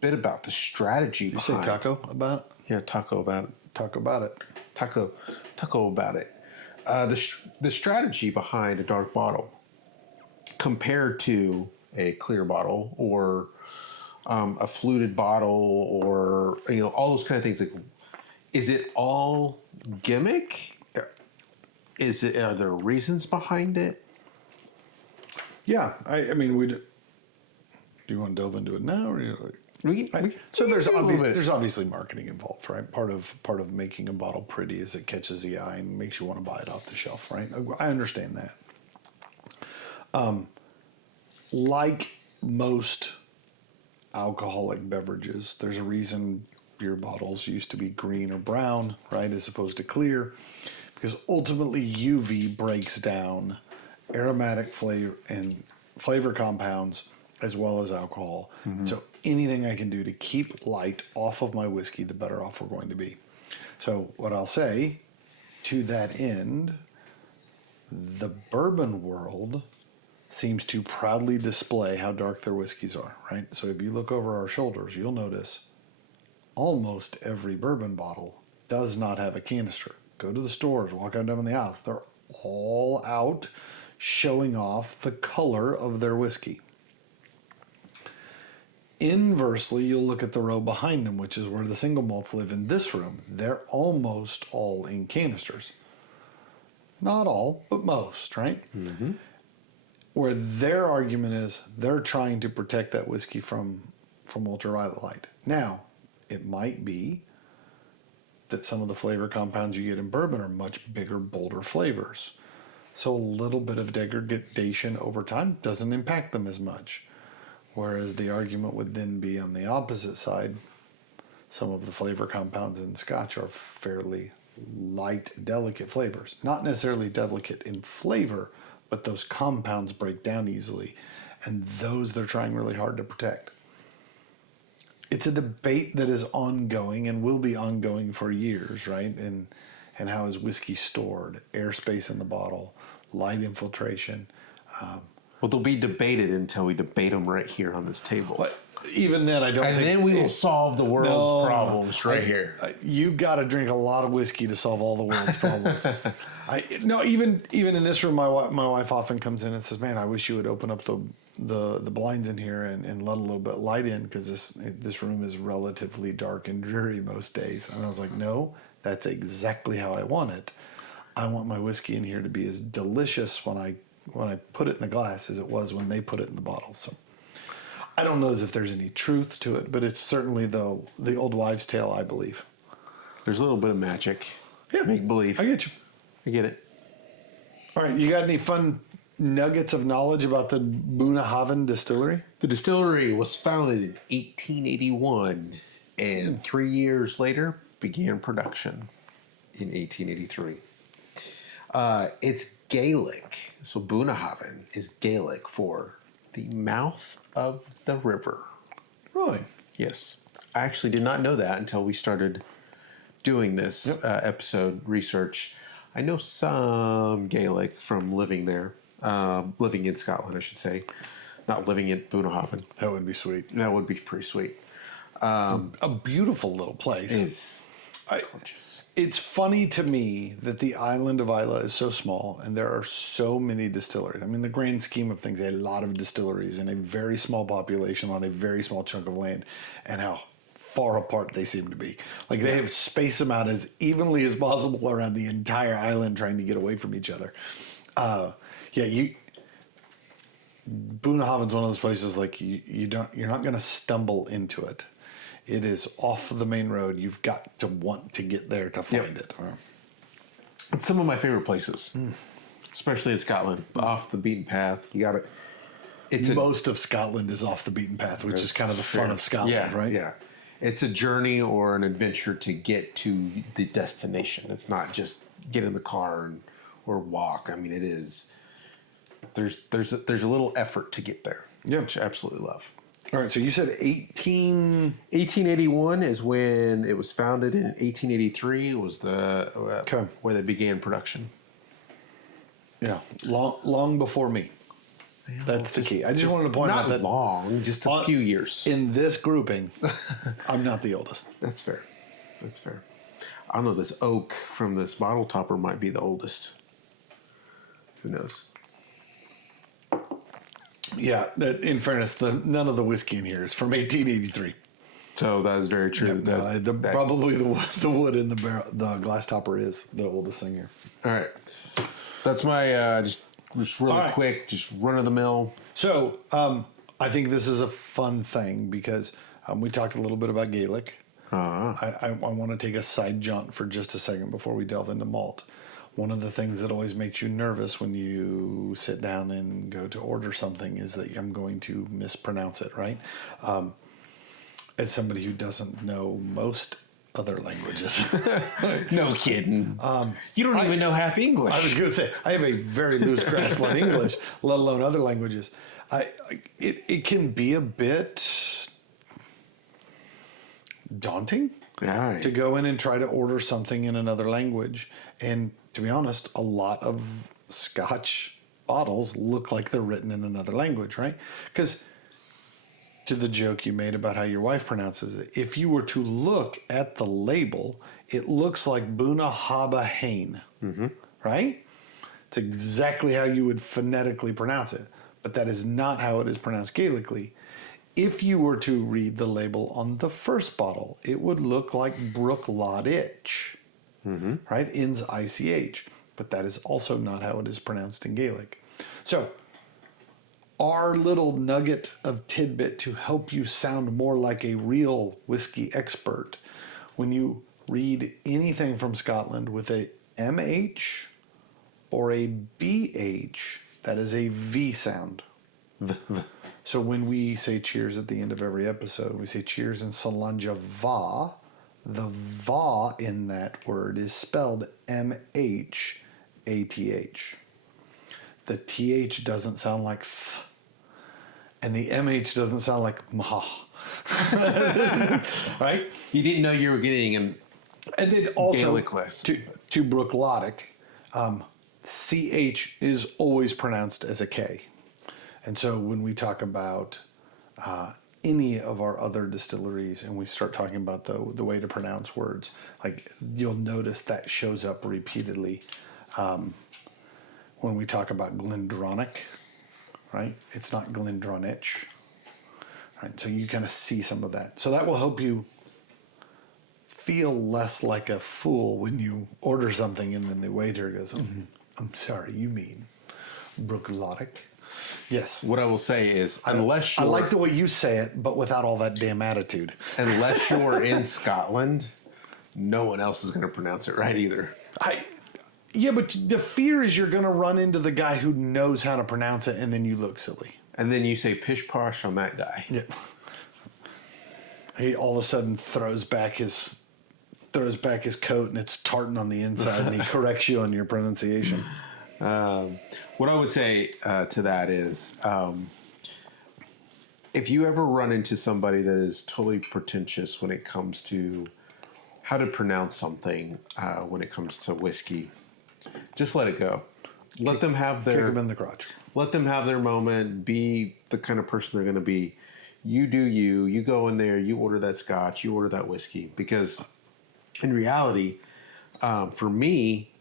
bit about the strategy You behind. say taco about it? Yeah, taco about it. Talk about it. Taco about it. The strategy behind a dark bottle compared to a clear bottle or a fluted bottle or all those kind of things. Like, is it all gimmick? Are there reasons behind it? Yeah, I mean, do you want to delve into it now, or there's obviously marketing involved, right? Part of making a bottle pretty is it catches the eye and makes you want to buy it off the shelf, right? I understand that. Like most alcoholic beverages, there's a reason beer bottles used to be green or brown, right, as opposed to clear, because ultimately UV breaks down aromatic flavor compounds as well as alcohol. Mm-hmm. So anything I can do to keep light off of my whiskey, the better off we're going to be. So what I'll say, to that end, the bourbon world seems to proudly display how dark their whiskeys are, right? So if you look over our shoulders, you'll notice almost every bourbon bottle does not have a canister. Go to the stores, walk out down the aisles. They're all out showing off the color of their whiskey. Inversely, you'll look at the row behind them, which is where the single malts live in this room. They're almost all in canisters. Not all, but most, right? Mm-hmm. Where their argument is they're trying to protect that whiskey from ultraviolet light. Now, it might be that some of the flavor compounds you get in bourbon are much bigger, bolder flavors. So a little bit of degradation over time doesn't impact them as much. Whereas the argument would then be on the opposite side, some of the flavor compounds in Scotch are fairly light, delicate flavors. Not necessarily delicate in flavor, but those compounds break down easily. And those they're trying really hard to protect. It's a debate that is ongoing and will be ongoing for years, right? And how is whiskey stored? Airspace in the bottle, light infiltration. Well, they'll be debated until we debate them right here on this table. But even then, I don't think... And then we will solve the world's problems right here. You've got to drink a lot of whiskey to solve all the world's problems. Even in this room, my wife often comes in and says, man, I wish you would open up the blinds in here and let a little bit of light in, because this room is relatively dark and dreary most days. And I was like, no, that's exactly how I want it. I want my whiskey in here to be as delicious when I put it in the glass as it was when they put it in the bottle. So I don't know as if there's any truth to it, but it's certainly the old wives' tale, I believe. There's a little bit of magic. Yeah, make believe. I get you. I get it. All right, you got any fun nuggets of knowledge about the Bunnahabhain distillery? The distillery was founded in 1881, and 3 years later began production in 1883. It's Gaelic, so Bunnahabhain is Gaelic for the mouth of the river. Really? Yes. I actually did not know that until we started doing this episode research. I know some Gaelic from living there, living in Scotland, I should say, not living in Bunnahabhain. That would be sweet. That would be pretty sweet. It's a beautiful little place. It's gorgeous. It's funny to me that the island of Islay is so small and there are so many distilleries. I mean, the grand scheme of things, a lot of distilleries and a very small population on a very small chunk of land, and how far apart they seem to be. Like they have spaced them out as evenly as possible around the entire island, trying to get away from each other. Boonhaven's one of those places like you're not going to stumble into it. It is off the main road. You've got to want to get there to find it. It's some of my favorite places, especially in Scotland, off the beaten path. You got it. Most of Scotland is off the beaten path, which is kind of the fun of Scotland, right? Yeah. It's a journey or an adventure to get to the destination. It's not just get in the car or walk. I mean, it is. There's a little effort to get there. Yeah. Which I absolutely love. All right, so you said 1881 is when it was founded. In 1883 was the where they began production. Yeah, long before me. That's the key. I just wanted to point out that not long, just a few years. In this grouping, I'm not the oldest. That's fair. I don't know. This oak from this bottle topper might be the oldest. Who knows? Yeah, in fairness, none of the whiskey in here is from 1883. So that is very true. Yeah, probably the wood in the barrel, the glass topper is the oldest thing here. All right, that's my just really quick, just run of the mill. So I think this is a fun thing because we talked a little bit about Gaelic. I want to take a side jaunt for just a second before we delve into malt. One of the things that always makes you nervous when you sit down and go to order something is that I'm going to mispronounce it, right? As somebody who doesn't know most other languages. No kidding. You don't even know half English. I was going to say, I have a very loose grasp on English, let alone other languages. It can be a bit daunting to go in and try to order something in another language. And to be honest, a lot of Scotch bottles look like they're written in another language, right? Because to the joke you made about how your wife pronounces it, if you were to look at the label, it looks like Buna Haba Hain, right? It's exactly how you would phonetically pronounce it, but that is not how it is pronounced Gaelically. If you were to read the label on the first bottle, it would look like Brookladich, right? Ends ICH, but that is also not how it is pronounced in Gaelic. So, our little nugget of tidbit to help you sound more like a real whiskey expert, when you read anything from Scotland with a MH or a BH, that is a V sound. So when we say cheers at the end of every episode, we say cheers in Salanja Va. The Va in that word is spelled MHATH. The TH doesn't sound like th, and the MH doesn't sound like mah. Right? You didn't know you were getting And then also Gaelic list. to Brookladich, CH is always pronounced as a K. And so when we talk about any of our other distilleries and we start talking about the way to pronounce words, like you'll notice that shows up repeatedly when we talk about Glendronach, right? It's not Glendronich, right? So you kind of see some of that. So that will help you feel less like a fool when you order something and then the waiter goes, I'm sorry, you mean Brookladich? Yes. What I will say is, unless I you're, like the way you say it, but without all that damn attitude. unless you're in Scotland, no one else is going to pronounce it right either. Yeah, but the fear is you're going to run into the guy who knows how to pronounce it, and then you look silly. And then you say pish posh on that guy. Yeah. He all of a sudden throws back his coat, and it's tartan on the inside, and he corrects you on your pronunciation. What I would say to that is, if you ever run into somebody that is totally pretentious when it comes to how to pronounce something, when it comes to whiskey, just let it go. Let them have Kick him in the crotch. Let them have their moment. Be the kind of person they're going to be. You do you. You go in there. You order that scotch. You order that whiskey. Because in reality, for me,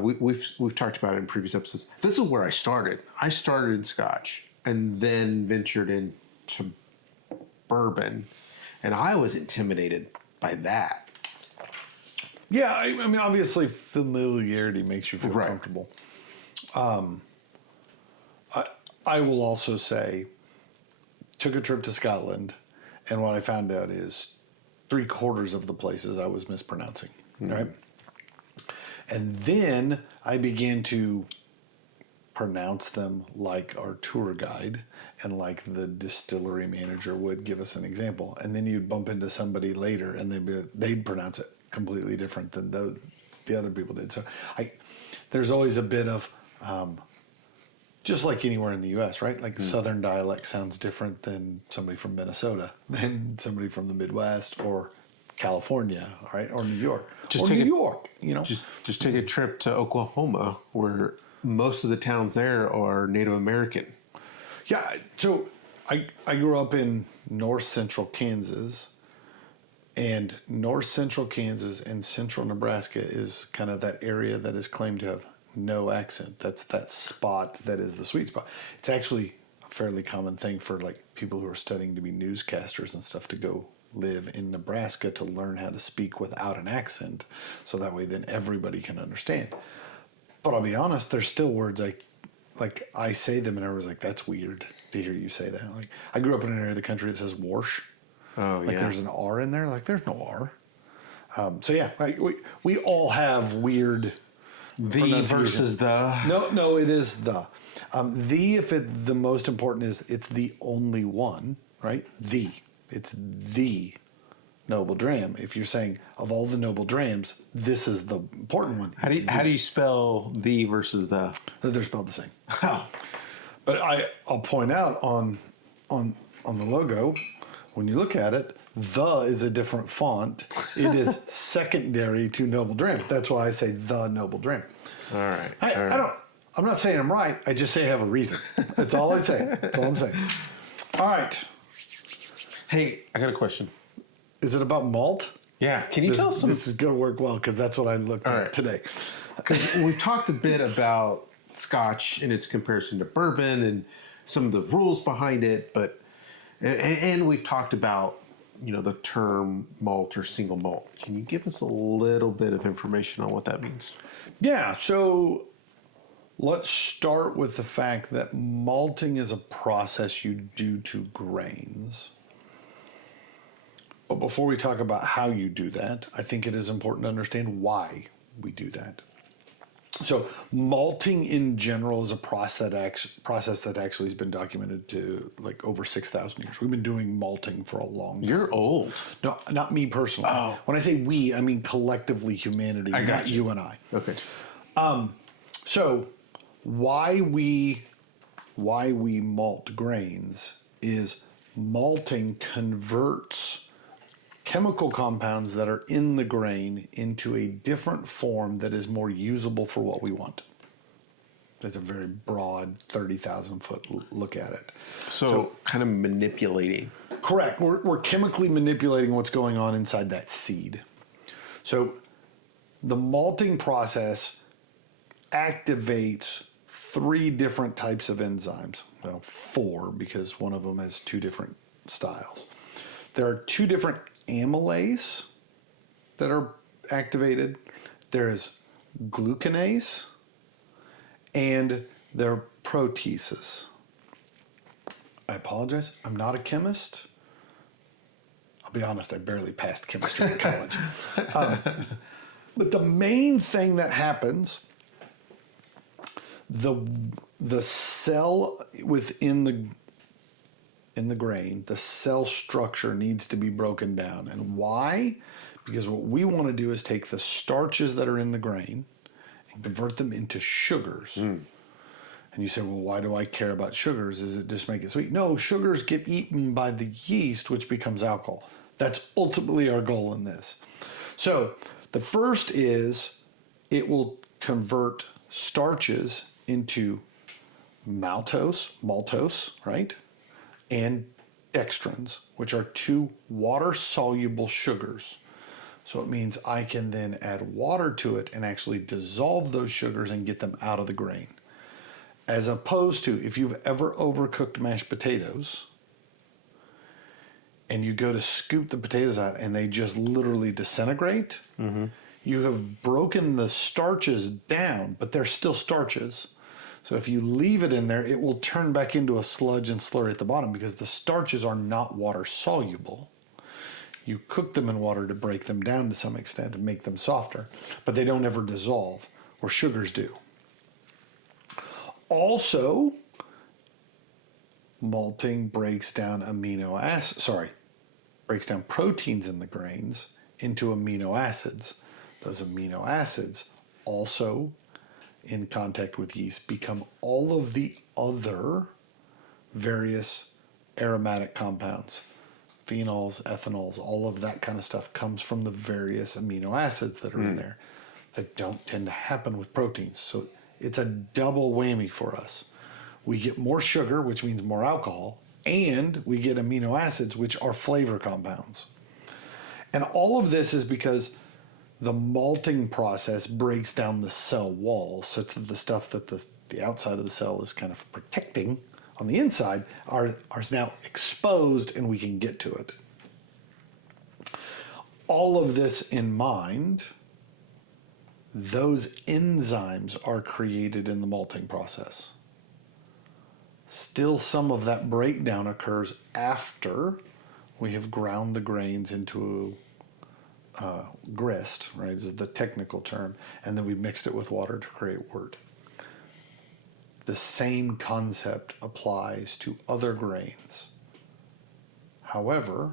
we've talked about it in previous episodes. This is where I started. I started in Scotch and then ventured into bourbon, and I was intimidated by that. Yeah, I mean, obviously, familiarity makes you feel Right. comfortable. I will also say, took a trip to Scotland, and what I found out is 3/4 of the places I was mispronouncing, right? And then I began to pronounce them like our tour guide and like the distillery manager would give us an example. And then you'd bump into somebody later and they'd pronounce it completely different than the other people did. So there's always a bit of, just like anywhere in the U.S., right? Like Southern dialect sounds different than somebody from Minnesota, than somebody from the Midwest or California, right? Or New York. Just take a trip to Oklahoma, where most of the towns there are Native American. Yeah, so I grew up in north central Kansas, and north central Kansas and central Nebraska is kind of that area that is claimed to have no accent. That's that spot that is the sweet spot. It's actually a fairly common thing for like people who are studying to be newscasters and stuff to go live in Nebraska to learn how to speak without an accent, so that way then everybody can understand. But I'll be honest, there's still words I say them and everyone's like, that's weird to hear you say that. Like, I grew up in an area of the country that says warsh. Oh, like yeah. There's an R in there. Like there's no R. So yeah, we all have weird The versus the. No, it is the. The most important is it's the only one, right? It's the Noble Dram. If you're saying of all the Noble Drams, this is the important one. How do you spell the versus the? They're spelled the same. Oh. But I'll point out on the logo, when you look at it, the is a different font. It is secondary to Noble Dram. That's why I say the Noble Dram. All right. I'm not saying I'm right. I just say I have a reason. That's all I say. That's all I'm saying. All right. Hey, I got a question. Is it about malt? Yeah. Can you tell us some? This is going to work well because that's what I looked at today. Because we've talked a bit about Scotch and its comparison to bourbon and some of the rules behind it, but and we've talked about the term malt or single malt. Can you give us a little bit of information on what that means? Yeah. So let's start with the fact that malting is a process you do to grains. But before we talk about how you do that, I think it is important to understand why we do that. So malting in general is a process that actually has been documented to like over 6,000 years. We've been doing malting for a long time. You're old. No, not me personally. Oh. When I say we, I mean collectively humanity, not you and I. Okay. So why we malt grains is malting converts chemical compounds that are in the grain into a different form that is more usable for what we want. That's a very broad 30,000 foot look at it. So kind of manipulating. Correct. We're chemically manipulating what's going on inside that seed. So the malting process activates 3 different types of enzymes. Well, 4 because one of them has 2 different styles. There are 2 different amylase that are activated. There is glucanase and there are proteases. I apologize. I'm not a chemist. I'll be honest, I barely passed chemistry in college. But the main thing that happens, the cell within the grain, the cell structure needs to be broken down. And why? Because what we want to do is take the starches that are in the grain and convert them into sugars. And you say, well, why do I care about sugars? Is it just make it sweet? No, sugars get eaten by the yeast, which becomes alcohol. That's ultimately our goal in this. So the first is it will convert starches into maltose, right? And dextrins, which are 2 water-soluble sugars. So it means I can then add water to it and actually dissolve those sugars and get them out of the grain. As opposed to if you've ever overcooked mashed potatoes and you go to scoop the potatoes out and they just literally disintegrate, you have broken the starches down, but they're still starches. So if you leave it in there, it will turn back into a sludge and slurry at the bottom because the starches are not water soluble. You cook them in water to break them down to some extent and make them softer, but they don't ever dissolve, or sugars do. Also, malting breaks down breaks down proteins in the grains into amino acids. Those amino acids also, in contact with yeast, become all of the other various aromatic compounds. Phenols, ethanols, all of that kind of stuff comes from the various amino acids that are in there that don't tend to happen with proteins. So it's a double whammy for us. We get more sugar, which means more alcohol, and we get amino acids, which are flavor compounds. And all of this is because the malting process breaks down the cell wall such that the stuff that the outside of the cell is kind of protecting on the inside are now exposed and we can get to it. All of this in mind, those enzymes are created in the malting process. Still, some of that breakdown occurs after we have ground the grains into grist, right, is the technical term, and then we mixed it with water to create wort. The same concept applies to other grains. However,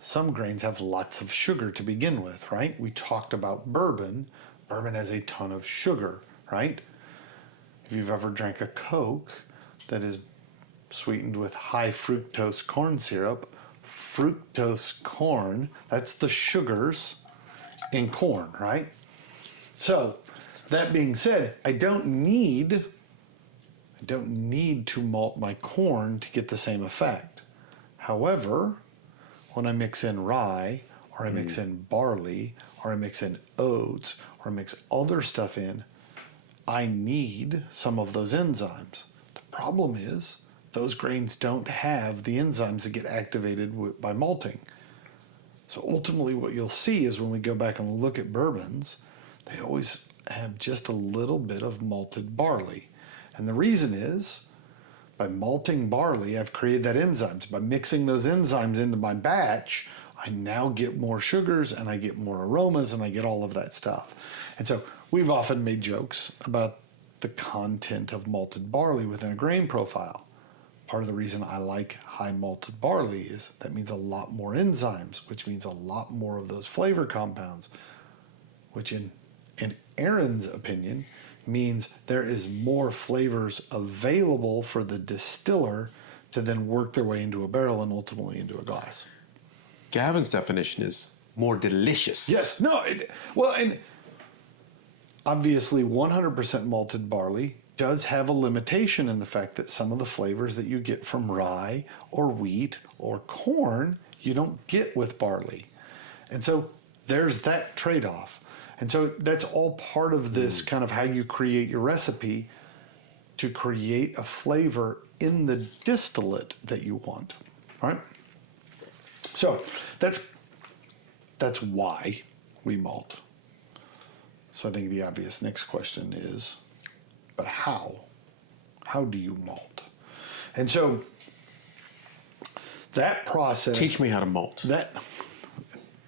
some grains have lots of sugar to begin with, right? We talked about bourbon. Bourbon has a ton of sugar, right? If you've ever drank a Coke that is sweetened with high fructose corn syrup, fructose corn, that's the sugars in corn, right? So, that being said, I don't need to malt my corn to get the same effect. However, when I mix in rye, or I mix in barley, or I mix in oats, or I mix other stuff in, I need some of those enzymes. The problem is, those grains don't have the enzymes that get activated by malting. So ultimately what you'll see is when we go back and look at bourbons, they always have just a little bit of malted barley. And the reason is, by malting barley, I've created that enzymes. By mixing those enzymes into my batch, I now get more sugars and I get more aromas and I get all of that stuff. And so we've often made jokes about the content of malted barley within a grain profile. Part of the reason I like high malted barley is that means a lot more enzymes, which means a lot more of those flavor compounds, which in Aaron's opinion means there is more flavors available for the distiller to then work their way into a barrel and ultimately into a glass. Gavin's definition is more delicious. Yes. No. And obviously 100% malted barley does have a limitation in the fact that some of the flavors that you get from rye or wheat or corn, you don't get with barley. And so there's that trade-off. And so that's all part of this kind of how you create your recipe to create a flavor in the distillate that you want, right? So that's why we malt. So I think the obvious next question is, but how? How do you malt? And so that process... Teach me how to malt.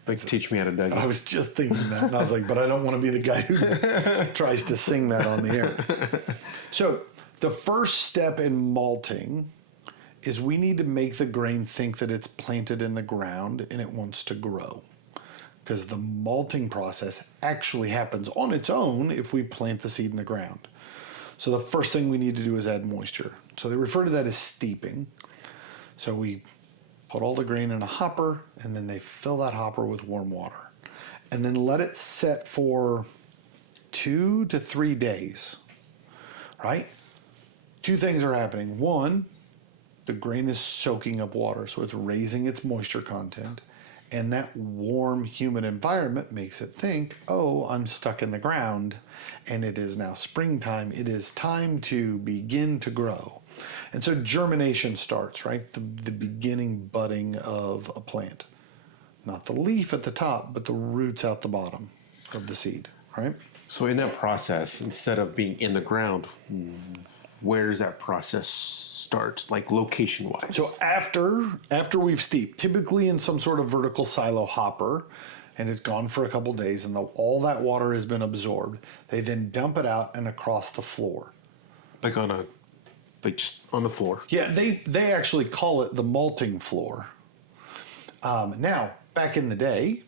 Teach me how to do I was just thinking that, and I was like, but I don't want to be the guy who tries to sing that on the air. So the first step in malting is we need to make the grain think that it's planted in the ground and it wants to grow. Because the malting process actually happens on its own if we plant the seed in the ground. So the first thing we need to do is add moisture. So they refer to that as steeping. So we put all the grain in a hopper, and then they fill that hopper with warm water. And then let it set for 2 to 3 days, right? Two things are happening. One, the grain is soaking up water, so it's raising its moisture content. And that warm, humid environment makes it think, oh, I'm stuck in the ground, and it is now springtime. It is time to begin to grow. And so germination starts, right? The beginning budding of a plant. Not the leaf at the top, but the roots out the bottom of the seed, right? So in that process, instead of being in the ground, where does that process start, like location wise? So after we've steeped, typically in some sort of vertical silo hopper, and it's gone for a couple days, and all that water has been absorbed, they then dump it out and across the floor. Like just on the floor. Yeah, they actually call it the malting floor. Now, back in the day,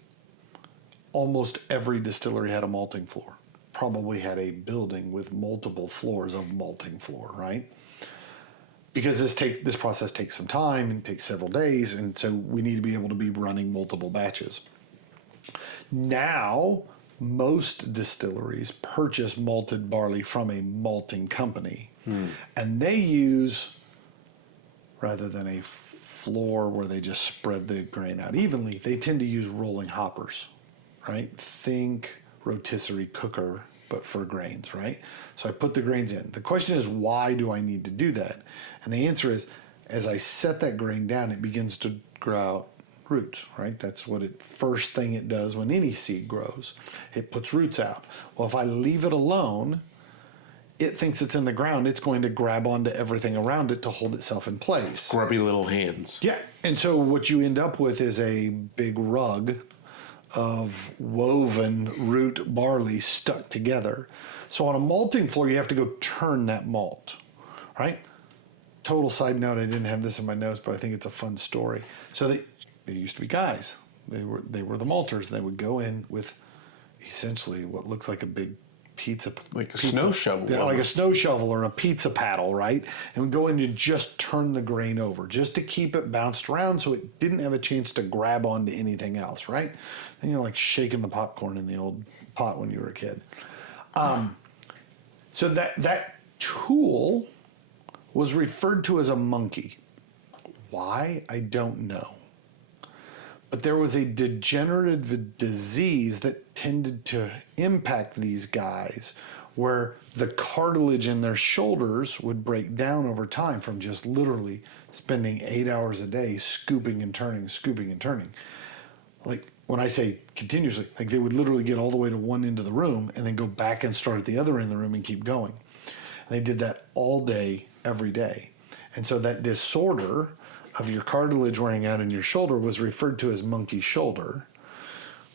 almost every distillery had a malting floor. Probably had a building with multiple floors of malting floor, right? Because this process takes some time and takes several days, and so we need to be able to be running multiple batches. Now, most distilleries purchase malted barley from a malting company, and they use, rather than a floor where they just spread the grain out evenly, they tend to use rolling hoppers, right? Think rotisserie cooker, but for grains, right? So I put the grains in. The question is, why do I need to do that? And the answer is, as I set that grain down, it begins to grow out roots, right? That's what first thing it does when any seed grows. It puts roots out. Well, if I leave it alone, it thinks it's in the ground. It's going to grab onto everything around it to hold itself in place. Grubby little hands. Yeah. And so what you end up with is a big rug of woven root barley stuck together. So on a malting floor, you have to go turn that malt, right? Total side note, I didn't have this in my notes, but I think it's a fun story. So they used to be guys. They were the malters. They would go in with essentially what looks like a big pizza, snow shovel. Yeah, like a snow shovel or a pizza paddle, right? And would go in to just turn the grain over, just to keep it bounced around so it didn't have a chance to grab onto anything else, right? And you're like shaking the popcorn in the old pot when you were a kid. So that tool was referred to as a monkey. Why? I don't know. But there was a degenerative disease that tended to impact these guys, where the cartilage in their shoulders would break down over time from just literally spending 8 hours a day scooping and turning. Like when I say continuously, like they would literally get all the way to one end of the room and then go back and start at the other end of the room and keep going. And they did that all day, every day. And so that disorder of your cartilage wearing out in your shoulder was referred to as monkey shoulder,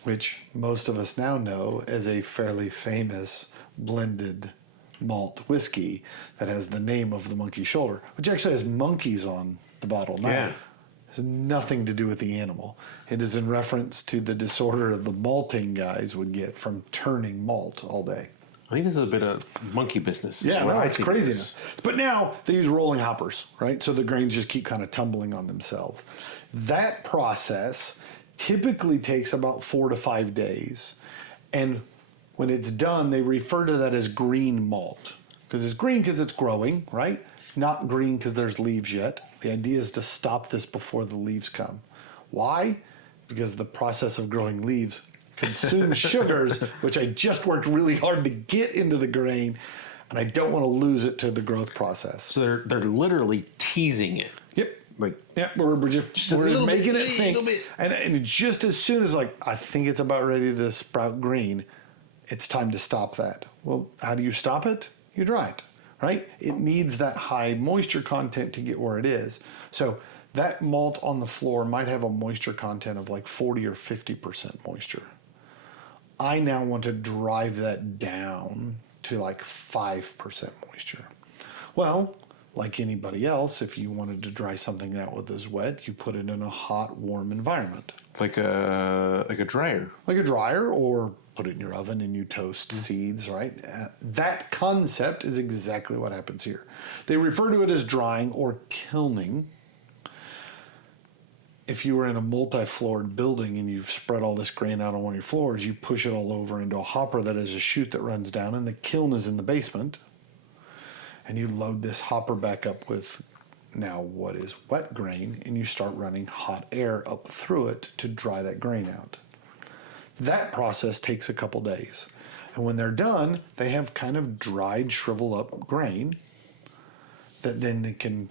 which most of us now know as a fairly famous blended malt whiskey that has the name of the monkey shoulder, which actually has monkeys on the bottle now. Yeah. It has nothing to do with the animal. It is in reference to the disorder the malting guys would get from turning malt all day. I think this is a bit of monkey business. Yeah, no, it's craziness. But now they use rolling hoppers, right? So the grains just keep kind of tumbling on themselves. That process typically takes about 4 to 5 days. And when it's done, they refer to that as green malt. Because it's green because it's growing, right? Not green because there's leaves yet. The idea is to stop this before the leaves come. Why? Because the process of growing leaves consumes sugars, which I just worked really hard to get into the grain, and I don't want to lose it to the growth process. So they're literally teasing it. Yep. Like, yeah, we're making it think, and just as soon as like I think it's about ready to sprout green, it's time to stop that. Well, how do you stop it? You dry it, right? It needs that high moisture content to get where it is. So that malt on the floor might have a moisture content of like 40 or 50% moisture. I now want to drive that down to like 5% moisture. Well, like anybody else, if you wanted to dry something out with as wet, you put it in a hot, warm environment. Like a dryer. Like a dryer, or put it in your oven and you toast seeds, right? That concept is exactly what happens here. They refer to it as drying or kilning. If you were in a multi-floored building and you've spread all this grain out on one of your floors, you push it all over into a hopper that has a chute that runs down, and the kiln is in the basement. And you load this hopper back up with now what is wet grain, and you start running hot air up through it to dry that grain out. That process takes a couple days. And when they're done, they have kind of dried, shrivel up grain that then they can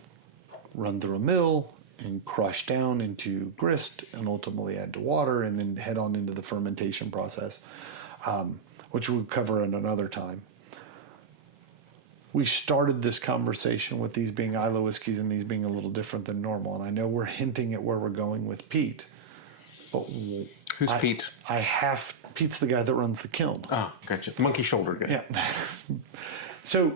run through a mill and crush down into grist and ultimately add to water and then head on into the fermentation process, which we'll cover at another time. we started this conversation with these being Islay whiskeys and these being a little different than normal. And I know we're hinting at where we're going with Pete. But Who's Pete? Pete's the guy that runs the kiln. Oh, gotcha. The monkey shoulder guy. Yeah. So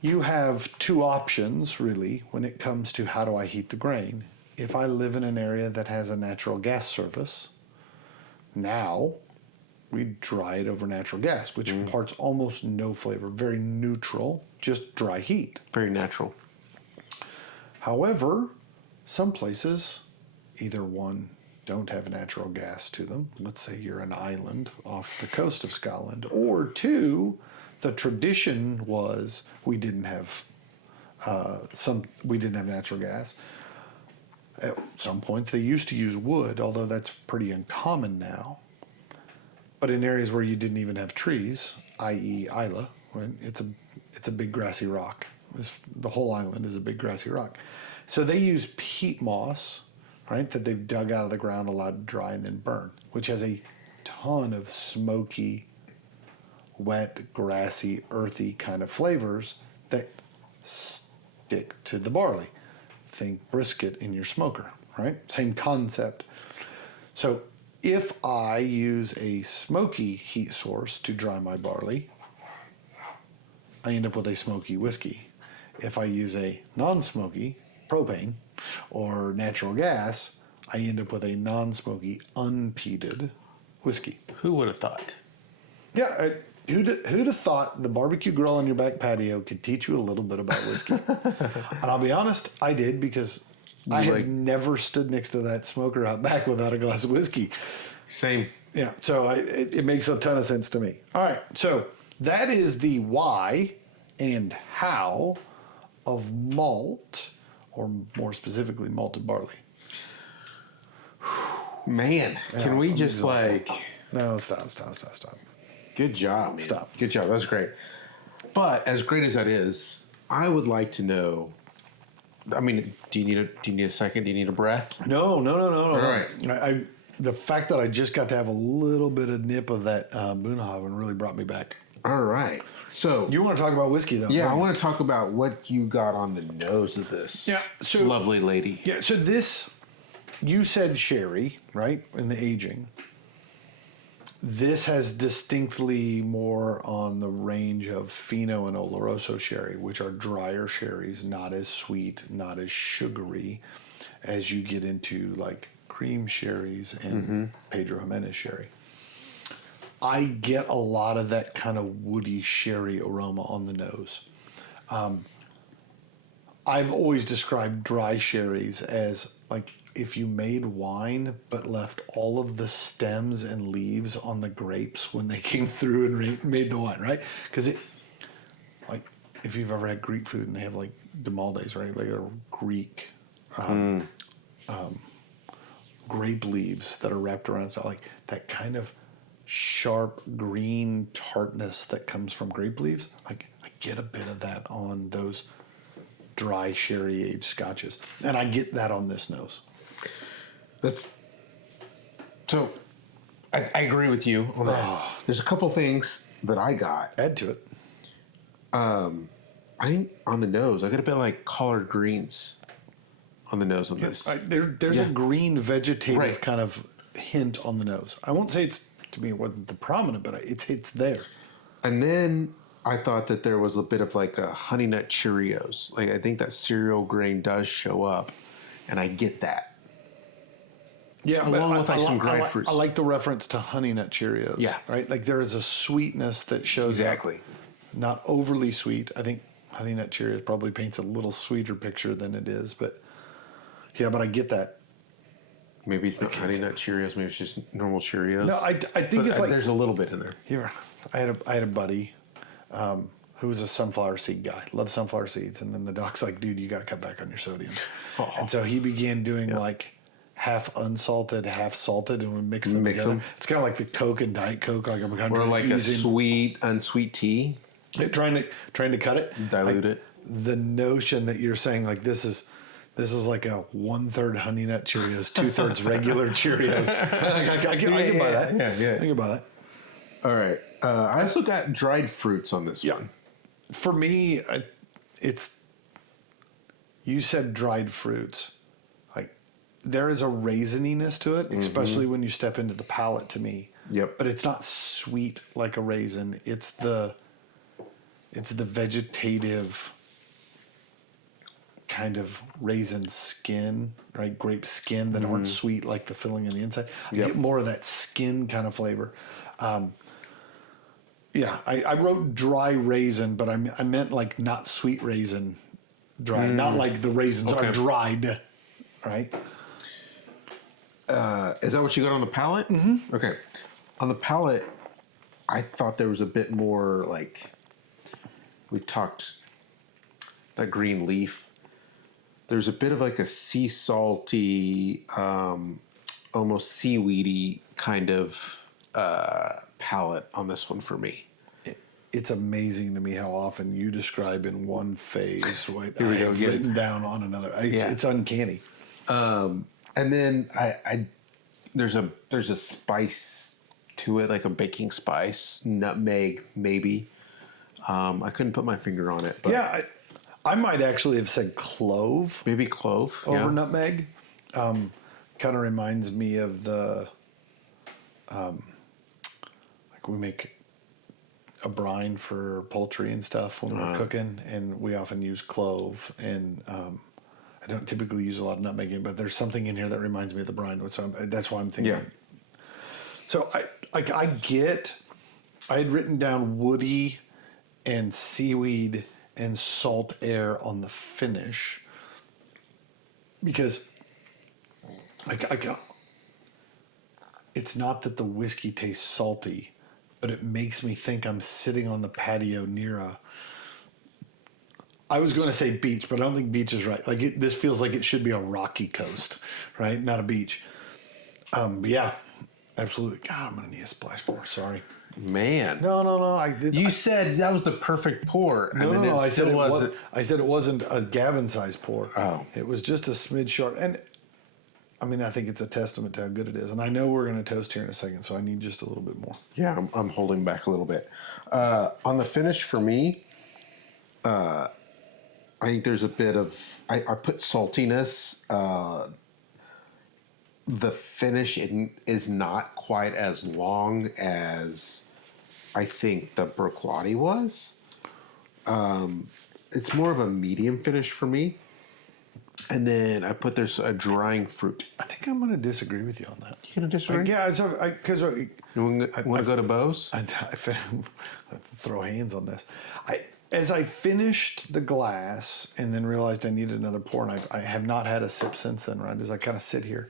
you have two options, really, when it comes to how do I heat the grain. If I live in an area that has a natural gas service, now we dry it over natural gas, which imparts almost no flavor, very neutral, just dry heat. Very natural. However, some places, either one, don't have natural gas to them. Let's say you're an island off the coast of Scotland. Or two, the tradition was we didn't have natural gas. At some points they used to use wood, although that's pretty uncommon now. But in areas where you didn't even have trees, i.e. Islay, right, it's a big grassy rock. The whole island is a big grassy rock. So they use peat moss, right, that they've dug out of the ground, allowed to dry and then burn, which has a ton of smoky, wet, grassy, earthy kind of flavors that stick to the barley. Think brisket in your smoker, right? Same concept. So if I use a smoky heat source to dry my barley, I end up with a smoky whiskey. If I use a non-smoky, propane, or natural gas, I end up with a non-smoky, unpeated whiskey. Who would have thought? Yeah, who'd have thought the barbecue grill on your back patio could teach you a little bit about whiskey? And I'll be honest, I did, because I have never stood next to that smoker out back without a glass of whiskey. Same. Yeah, so it makes a ton of sense to me. All right, so that is the why and how of malt, or more specifically malted barley. Man, can we just No, stop. Good job, man. Stop. Good job. That was great. But as great as that is, I would like to know. I mean, do you need a second? Do you need a breath? No. All right. The fact that I just got to have a little bit of nip of that Boonhaven really brought me back. All right. So You want to talk about whiskey, though? yeah, I want to talk about what you got on the nose of this. Yeah, so- lovely lady. Yeah, so this, you said sherry, right, in the aging. This has distinctly more on the range of Fino and Oloroso sherry, which are drier sherries, not as sweet, not as sugary as you get into like cream sherries and Pedro Jimenez sherry. I get a lot of that kind of woody sherry aroma on the nose. I've always described dry sherries as like if you made wine but left all of the stems and leaves on the grapes when they came through and made the wine, right? Because it, like, if you've ever had Greek food and they have like demaldes, right? Like a Greek grape leaves that are wrapped around, so like that kind of sharp green tartness that comes from grape leaves. Like I get a bit of that on those dry sherry aged scotches, and I get that on this nose. So I agree with you on that. There's a couple things that I got. Add to it. I think on the nose, I got a bit like collard greens on the nose on this. There's a green vegetative kind of hint on the nose. I won't say it's, to me, it wasn't the prominent, but it's there. And then I thought that there was a bit of like a Honey Nut Cheerios. Like I think that cereal grain does show up, and I get that. Yeah, along but with like some dried fruits. I like the reference to Honey Nut Cheerios. Yeah. Right? Like there is a sweetness that shows up. Not overly sweet. I think Honey Nut Cheerios probably paints a little sweeter picture than it is, but yeah, but I get that. Maybe it's not Honey Nut Cheerios. Maybe it's just normal Cheerios. No, I think it's like there's a little bit in there. Here, I had a buddy who was a sunflower seed guy. Loved sunflower seeds, and then the doc's like, "Dude, you got to cut back on your sodium." And so he began doing like half unsalted, half salted, and we mix them together. It's kind of like the Coke and Diet Coke. Like I'm kind of or like a sweet, unsweet tea. Trying to cut it, dilute it. The notion that you're saying like this is like a 1/3 Honey Nut Cheerios, 2/3 regular Cheerios. I can buy that. Yeah. I can buy that. All right. I also got dried fruits on this one. for me, it's, you said dried fruits. Like, there is a raisininess to it, especially when you step into the palate to me. Yep. But it's not sweet like a raisin. It's the vegetative kind of raisin skin, right? Grape skin that aren't sweet like the filling on the inside. I get more of that skin kind of flavor. I wrote dry raisin, but I meant like not sweet raisin dry, not like the raisins are dried, right? Is that what you got on the palate? Mm-hmm. Okay. On the palate, I thought there was a bit more like, we talked that green leaf. There's a bit of like a sea salty, almost seaweedy kind of palate on this one for me. It's amazing to me how often you describe in one phase what I have written down on another. It's uncanny. And then I there's a spice to it, like a baking spice, nutmeg maybe. I couldn't put my finger on it, but yeah, I might actually have said clove. Maybe clove over nutmeg. Kind of reminds me of the like we make a brine for poultry and stuff when we're cooking, and we often use clove, and I don't typically use a lot of nutmeg in, but there's something in here that reminds me of the brine, so that's why I'm thinking. Yeah. So I had written down woody and seaweed and salt air on the finish, because it's not that the whiskey tastes salty, but it makes me think I'm sitting on the patio near I was going to say beach, but I don't think beach is right. Like this feels like it should be a rocky coast, right? Not a beach. But yeah, absolutely. God, I'm going to need a splash more. Sorry. Man. No. You said that was the perfect pour. No. I said it wasn't. I said it wasn't a Gavin-sized pour. Oh. It was just a smidge short. And I mean, I think it's a testament to how good it is. And I know we're going to toast here in a second, so I need just a little bit more. Yeah, I'm holding back a little bit. On the finish for me, I think there's a bit of, I put saltiness. The finish is not quite as long as I think the Bruichladdich was. It's more of a medium finish for me. And then I put there's a drying fruit. I think I'm going to disagree with you on that. You gonna disagree? Yeah, because You want to go to Bose? I throw hands on this. As I finished the glass and then realized I needed another pour, and I have not had a sip since then. Right as I kind of sit here,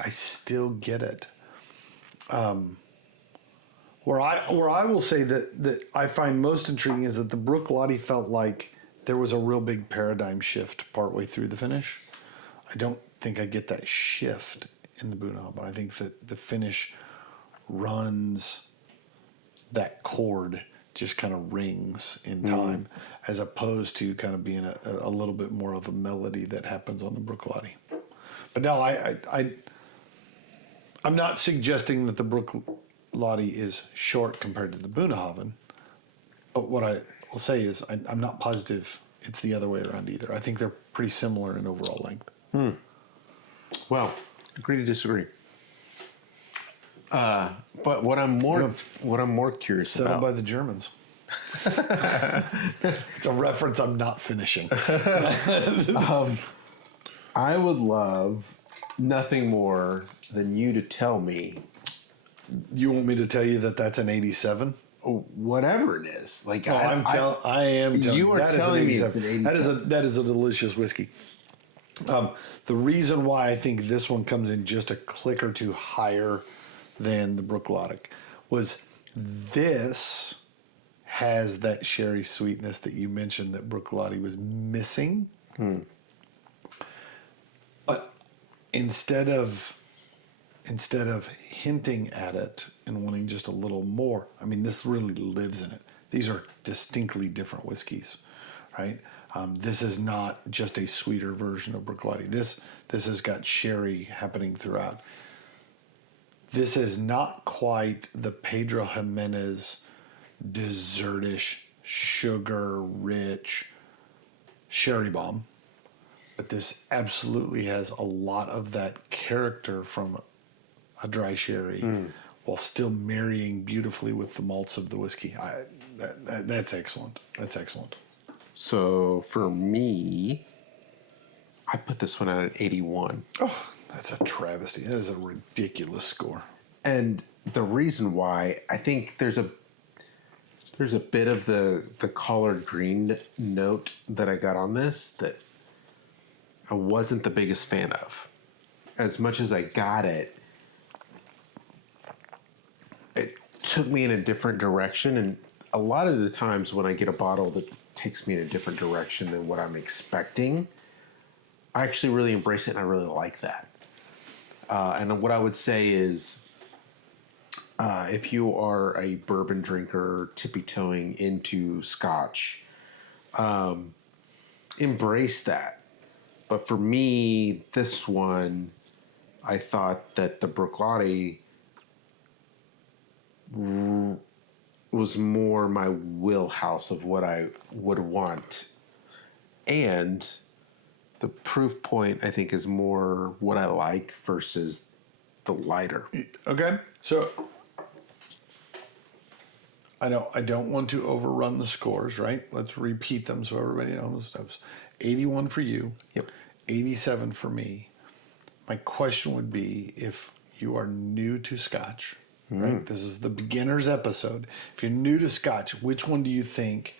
I still get it. Where I will say that I find most intriguing is that the Bruichladdich felt like there was a real big paradigm shift partway through the finish. I don't think I get that shift in the Bunah, but I think that the finish runs that chord, just kind of rings in time, as opposed to kind of being a little bit more of a melody that happens on the Bruichladdich. But no, I'm not suggesting that the Bruichladdich is short compared to the Bunnahabhain, but what I will say is I'm not positive it's the other way around either. I think they're pretty similar in overall length. Well, agree to disagree. But what I'm more curious Settled about by the Germans. It's a reference I'm not finishing. I would love nothing more than you to tell me. You want me to tell you that that's an 87? Whatever it is, like I am telling you are telling me it's an 87. That is a delicious whiskey. The reason why I think this one comes in just a click or two higher than the Bruichladdich was this has that sherry sweetness that you mentioned that Bruichladdich was missing. But instead of hinting at it and wanting just a little more, I mean, this really lives in it. These are distinctly different whiskeys, right? This is not just a sweeter version of Bruichladdich. This has got sherry happening throughout. This is not quite the Pedro Jimenez dessertish sugar-rich sherry bomb. But this absolutely has a lot of that character from a dry sherry while still marrying beautifully with the malts of the whiskey. That's excellent. That's excellent. So for me, I put this one out at 81. Oh, that's a travesty. That is a ridiculous score. And the reason why, I think there's a bit of the collard green note that I got on this that I wasn't the biggest fan of. As much as I got it, it took me in a different direction. And a lot of the times when I get a bottle that takes me in a different direction than what I'm expecting, I actually really embrace it and I really like that. And what I would say is, if you are a bourbon drinker tippy-toeing into Scotch, embrace that. But for me, this one, I thought that the Bruichladdich was more my wheelhouse of what I would want. And the proof point, I think, is more what I like versus the lighter. Okay, so I don't want to overrun the scores, right? Let's repeat them so everybody knows. 81 for you. Yep. 87 for me. My question would be, if you are new to Scotch, right? This is the beginner's episode. If you're new to Scotch, which one do you think,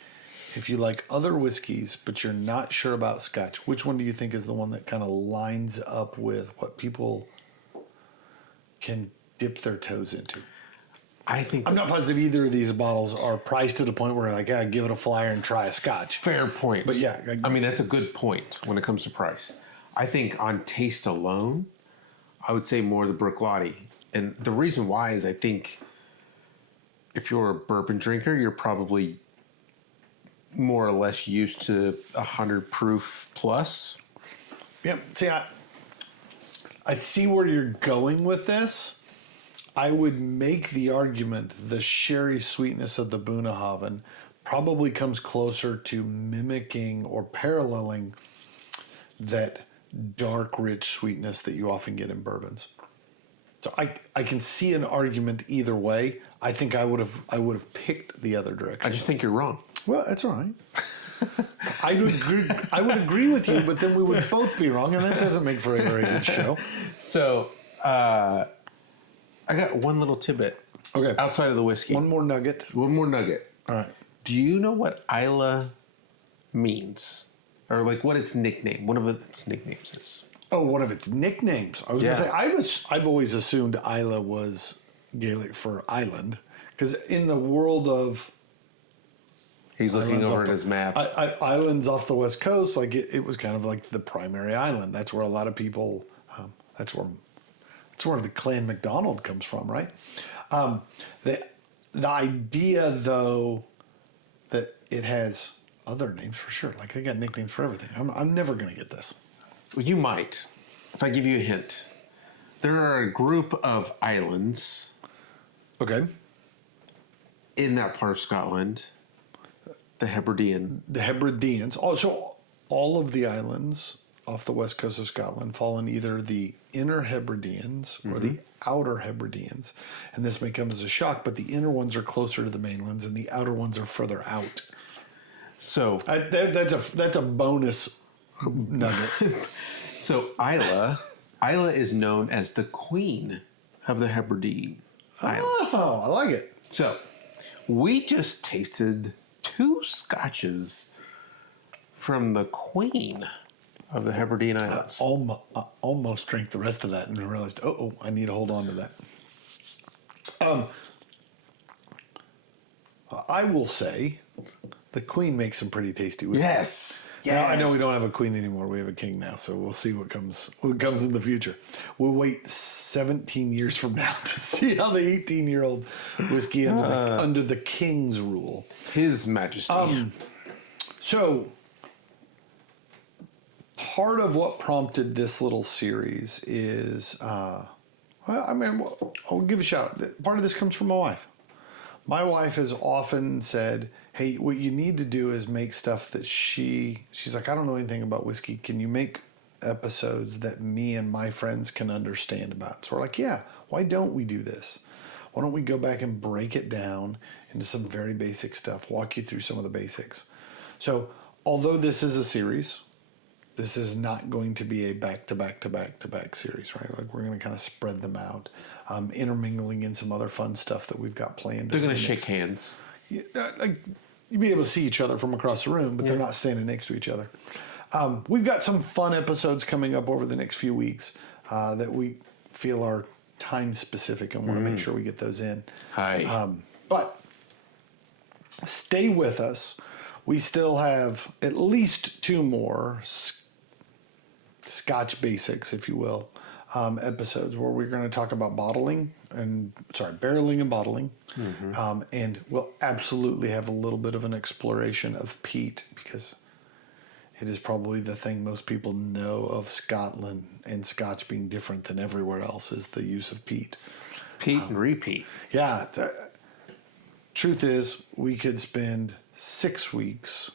if you like other whiskeys but you're not sure about Scotch, which one do you think is the one that kind of lines up with what people can dip their toes into? I'm not positive either of these bottles are priced at a point where like, yeah, give it a flyer and try a Scotch. Fair point. But yeah. I mean, that's a good point when it comes to price. I think on taste alone, I would say more the Bruichladdich. And the reason why is I think if you're a bourbon drinker, you're probably more or less used to 100 proof plus. Yeah. See, I see where you're going with this. I would make the argument the sherry sweetness of the Bunnahabhain probably comes closer to mimicking or paralleling that dark, rich sweetness that you often get in bourbons. So I can see an argument either way. I think I would have picked the other direction. I just think you're wrong. Well, that's all right. I would agree with you, but then we would both be wrong, and that doesn't make for a very good show. So, I got one little tidbit. Okay. Outside of the whiskey. One more nugget. One more nugget. All right. Do you know what Isla means? Or like what its nickname, one of its nicknames is? Oh, one of its nicknames. I was going to say, I've always assumed Isla was Gaelic for island. Because in the world of... He's looking over at his map. Islands off the west coast, like it was kind of like the primary island. That's where a lot of people... That's where the Clan MacDonald comes from, right? The idea, though, that it has other names for sure. Like they got nicknames for everything. I'm never going to get this. Well, you might, if I give you a hint. There are a group of islands. Okay. In that part of Scotland. The Hebridean. The Hebrideans. Also, all of the islands off the west coast of Scotland fall in either the inner Hebrideans or the outer Hebrideans. And this may come as a shock, but the inner ones are closer to the mainlands and the outer ones are further out. So that's a bonus nugget. So Isla is known as the Queen of the Hebridean Islands. Oh, I like it. So we just tasted 2 scotches from the Queen of the Hebridean Islands. Almost drank the rest of that and realized, I need to hold on to that. I will say, the Queen makes some pretty tasty whiskey. Yes. Now, I know we don't have a queen anymore. We have a king now, so we'll see what comes in the future. We'll wait 17 years from now to see how the 18-year-old whiskey under the king's rule. His Majesty. So, part of what prompted this little series is, I'll give a shout out. Part of this comes from my wife. My wife has often said, hey, what you need to do is make stuff that she's like, I don't know anything about whiskey. Can you make episodes that me and my friends can understand about? So we're like, yeah, why don't we do this? Why don't we go back and break it down into some very basic stuff, walk you through some of the basics. So although this is a series, this is not going to be a back-to-back series, right? Like we're going to kind of spread them out, intermingling in some other fun stuff that we've got planned. They're going to shake hands. Yeah, like you'll be able to see each other from across the room, but they're not standing next to each other. We've got some fun episodes coming up over the next few weeks that we feel are time specific and want to make sure we get those in. But stay with us. We still have at least 2 more Scotch basics, if you will, episodes where we're going to talk about barreling and bottling. And we'll absolutely have a little bit of an exploration of peat, because it is probably the thing most people know of Scotland and Scotch being different than everywhere else is the use of peat. Peat and repeat. Yeah. Truth is, we could spend 6 weeks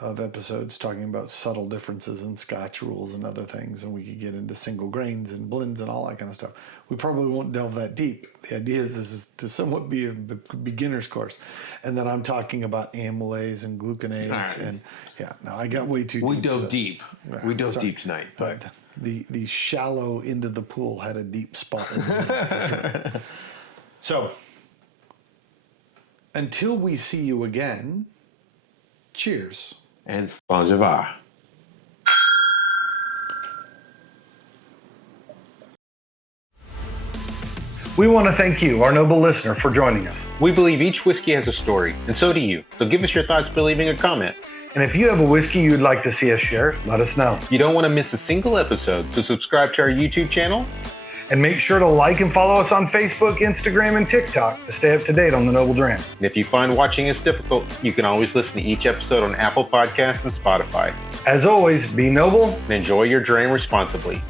of episodes talking about subtle differences in Scotch rules and other things, and we could get into single grains and blends and all that kind of stuff. We probably won't delve that deep. The idea is this is to somewhat be a beginner's course, and then I'm talking about amylase and glucanase, and no, I got way too deep. We dove deep. Yeah, we dove deep tonight, but the shallow end of the pool had a deep spot in the middle for sure. So until we see you again, cheers. And bon jovi. We want to thank you, our noble listener, for joining us. We believe each whiskey has a story, and so do you. So give us your thoughts by leaving a comment. And if you have a whiskey you'd like to see us share, let us know. You don't want to miss a single episode, so subscribe to our YouTube channel. And make sure to like and follow us on Facebook, Instagram, and TikTok to stay up to date on the Noble Dram. And if you find watching us difficult, you can always listen to each episode on Apple Podcasts and Spotify. As always, be noble And enjoy your dram responsibly.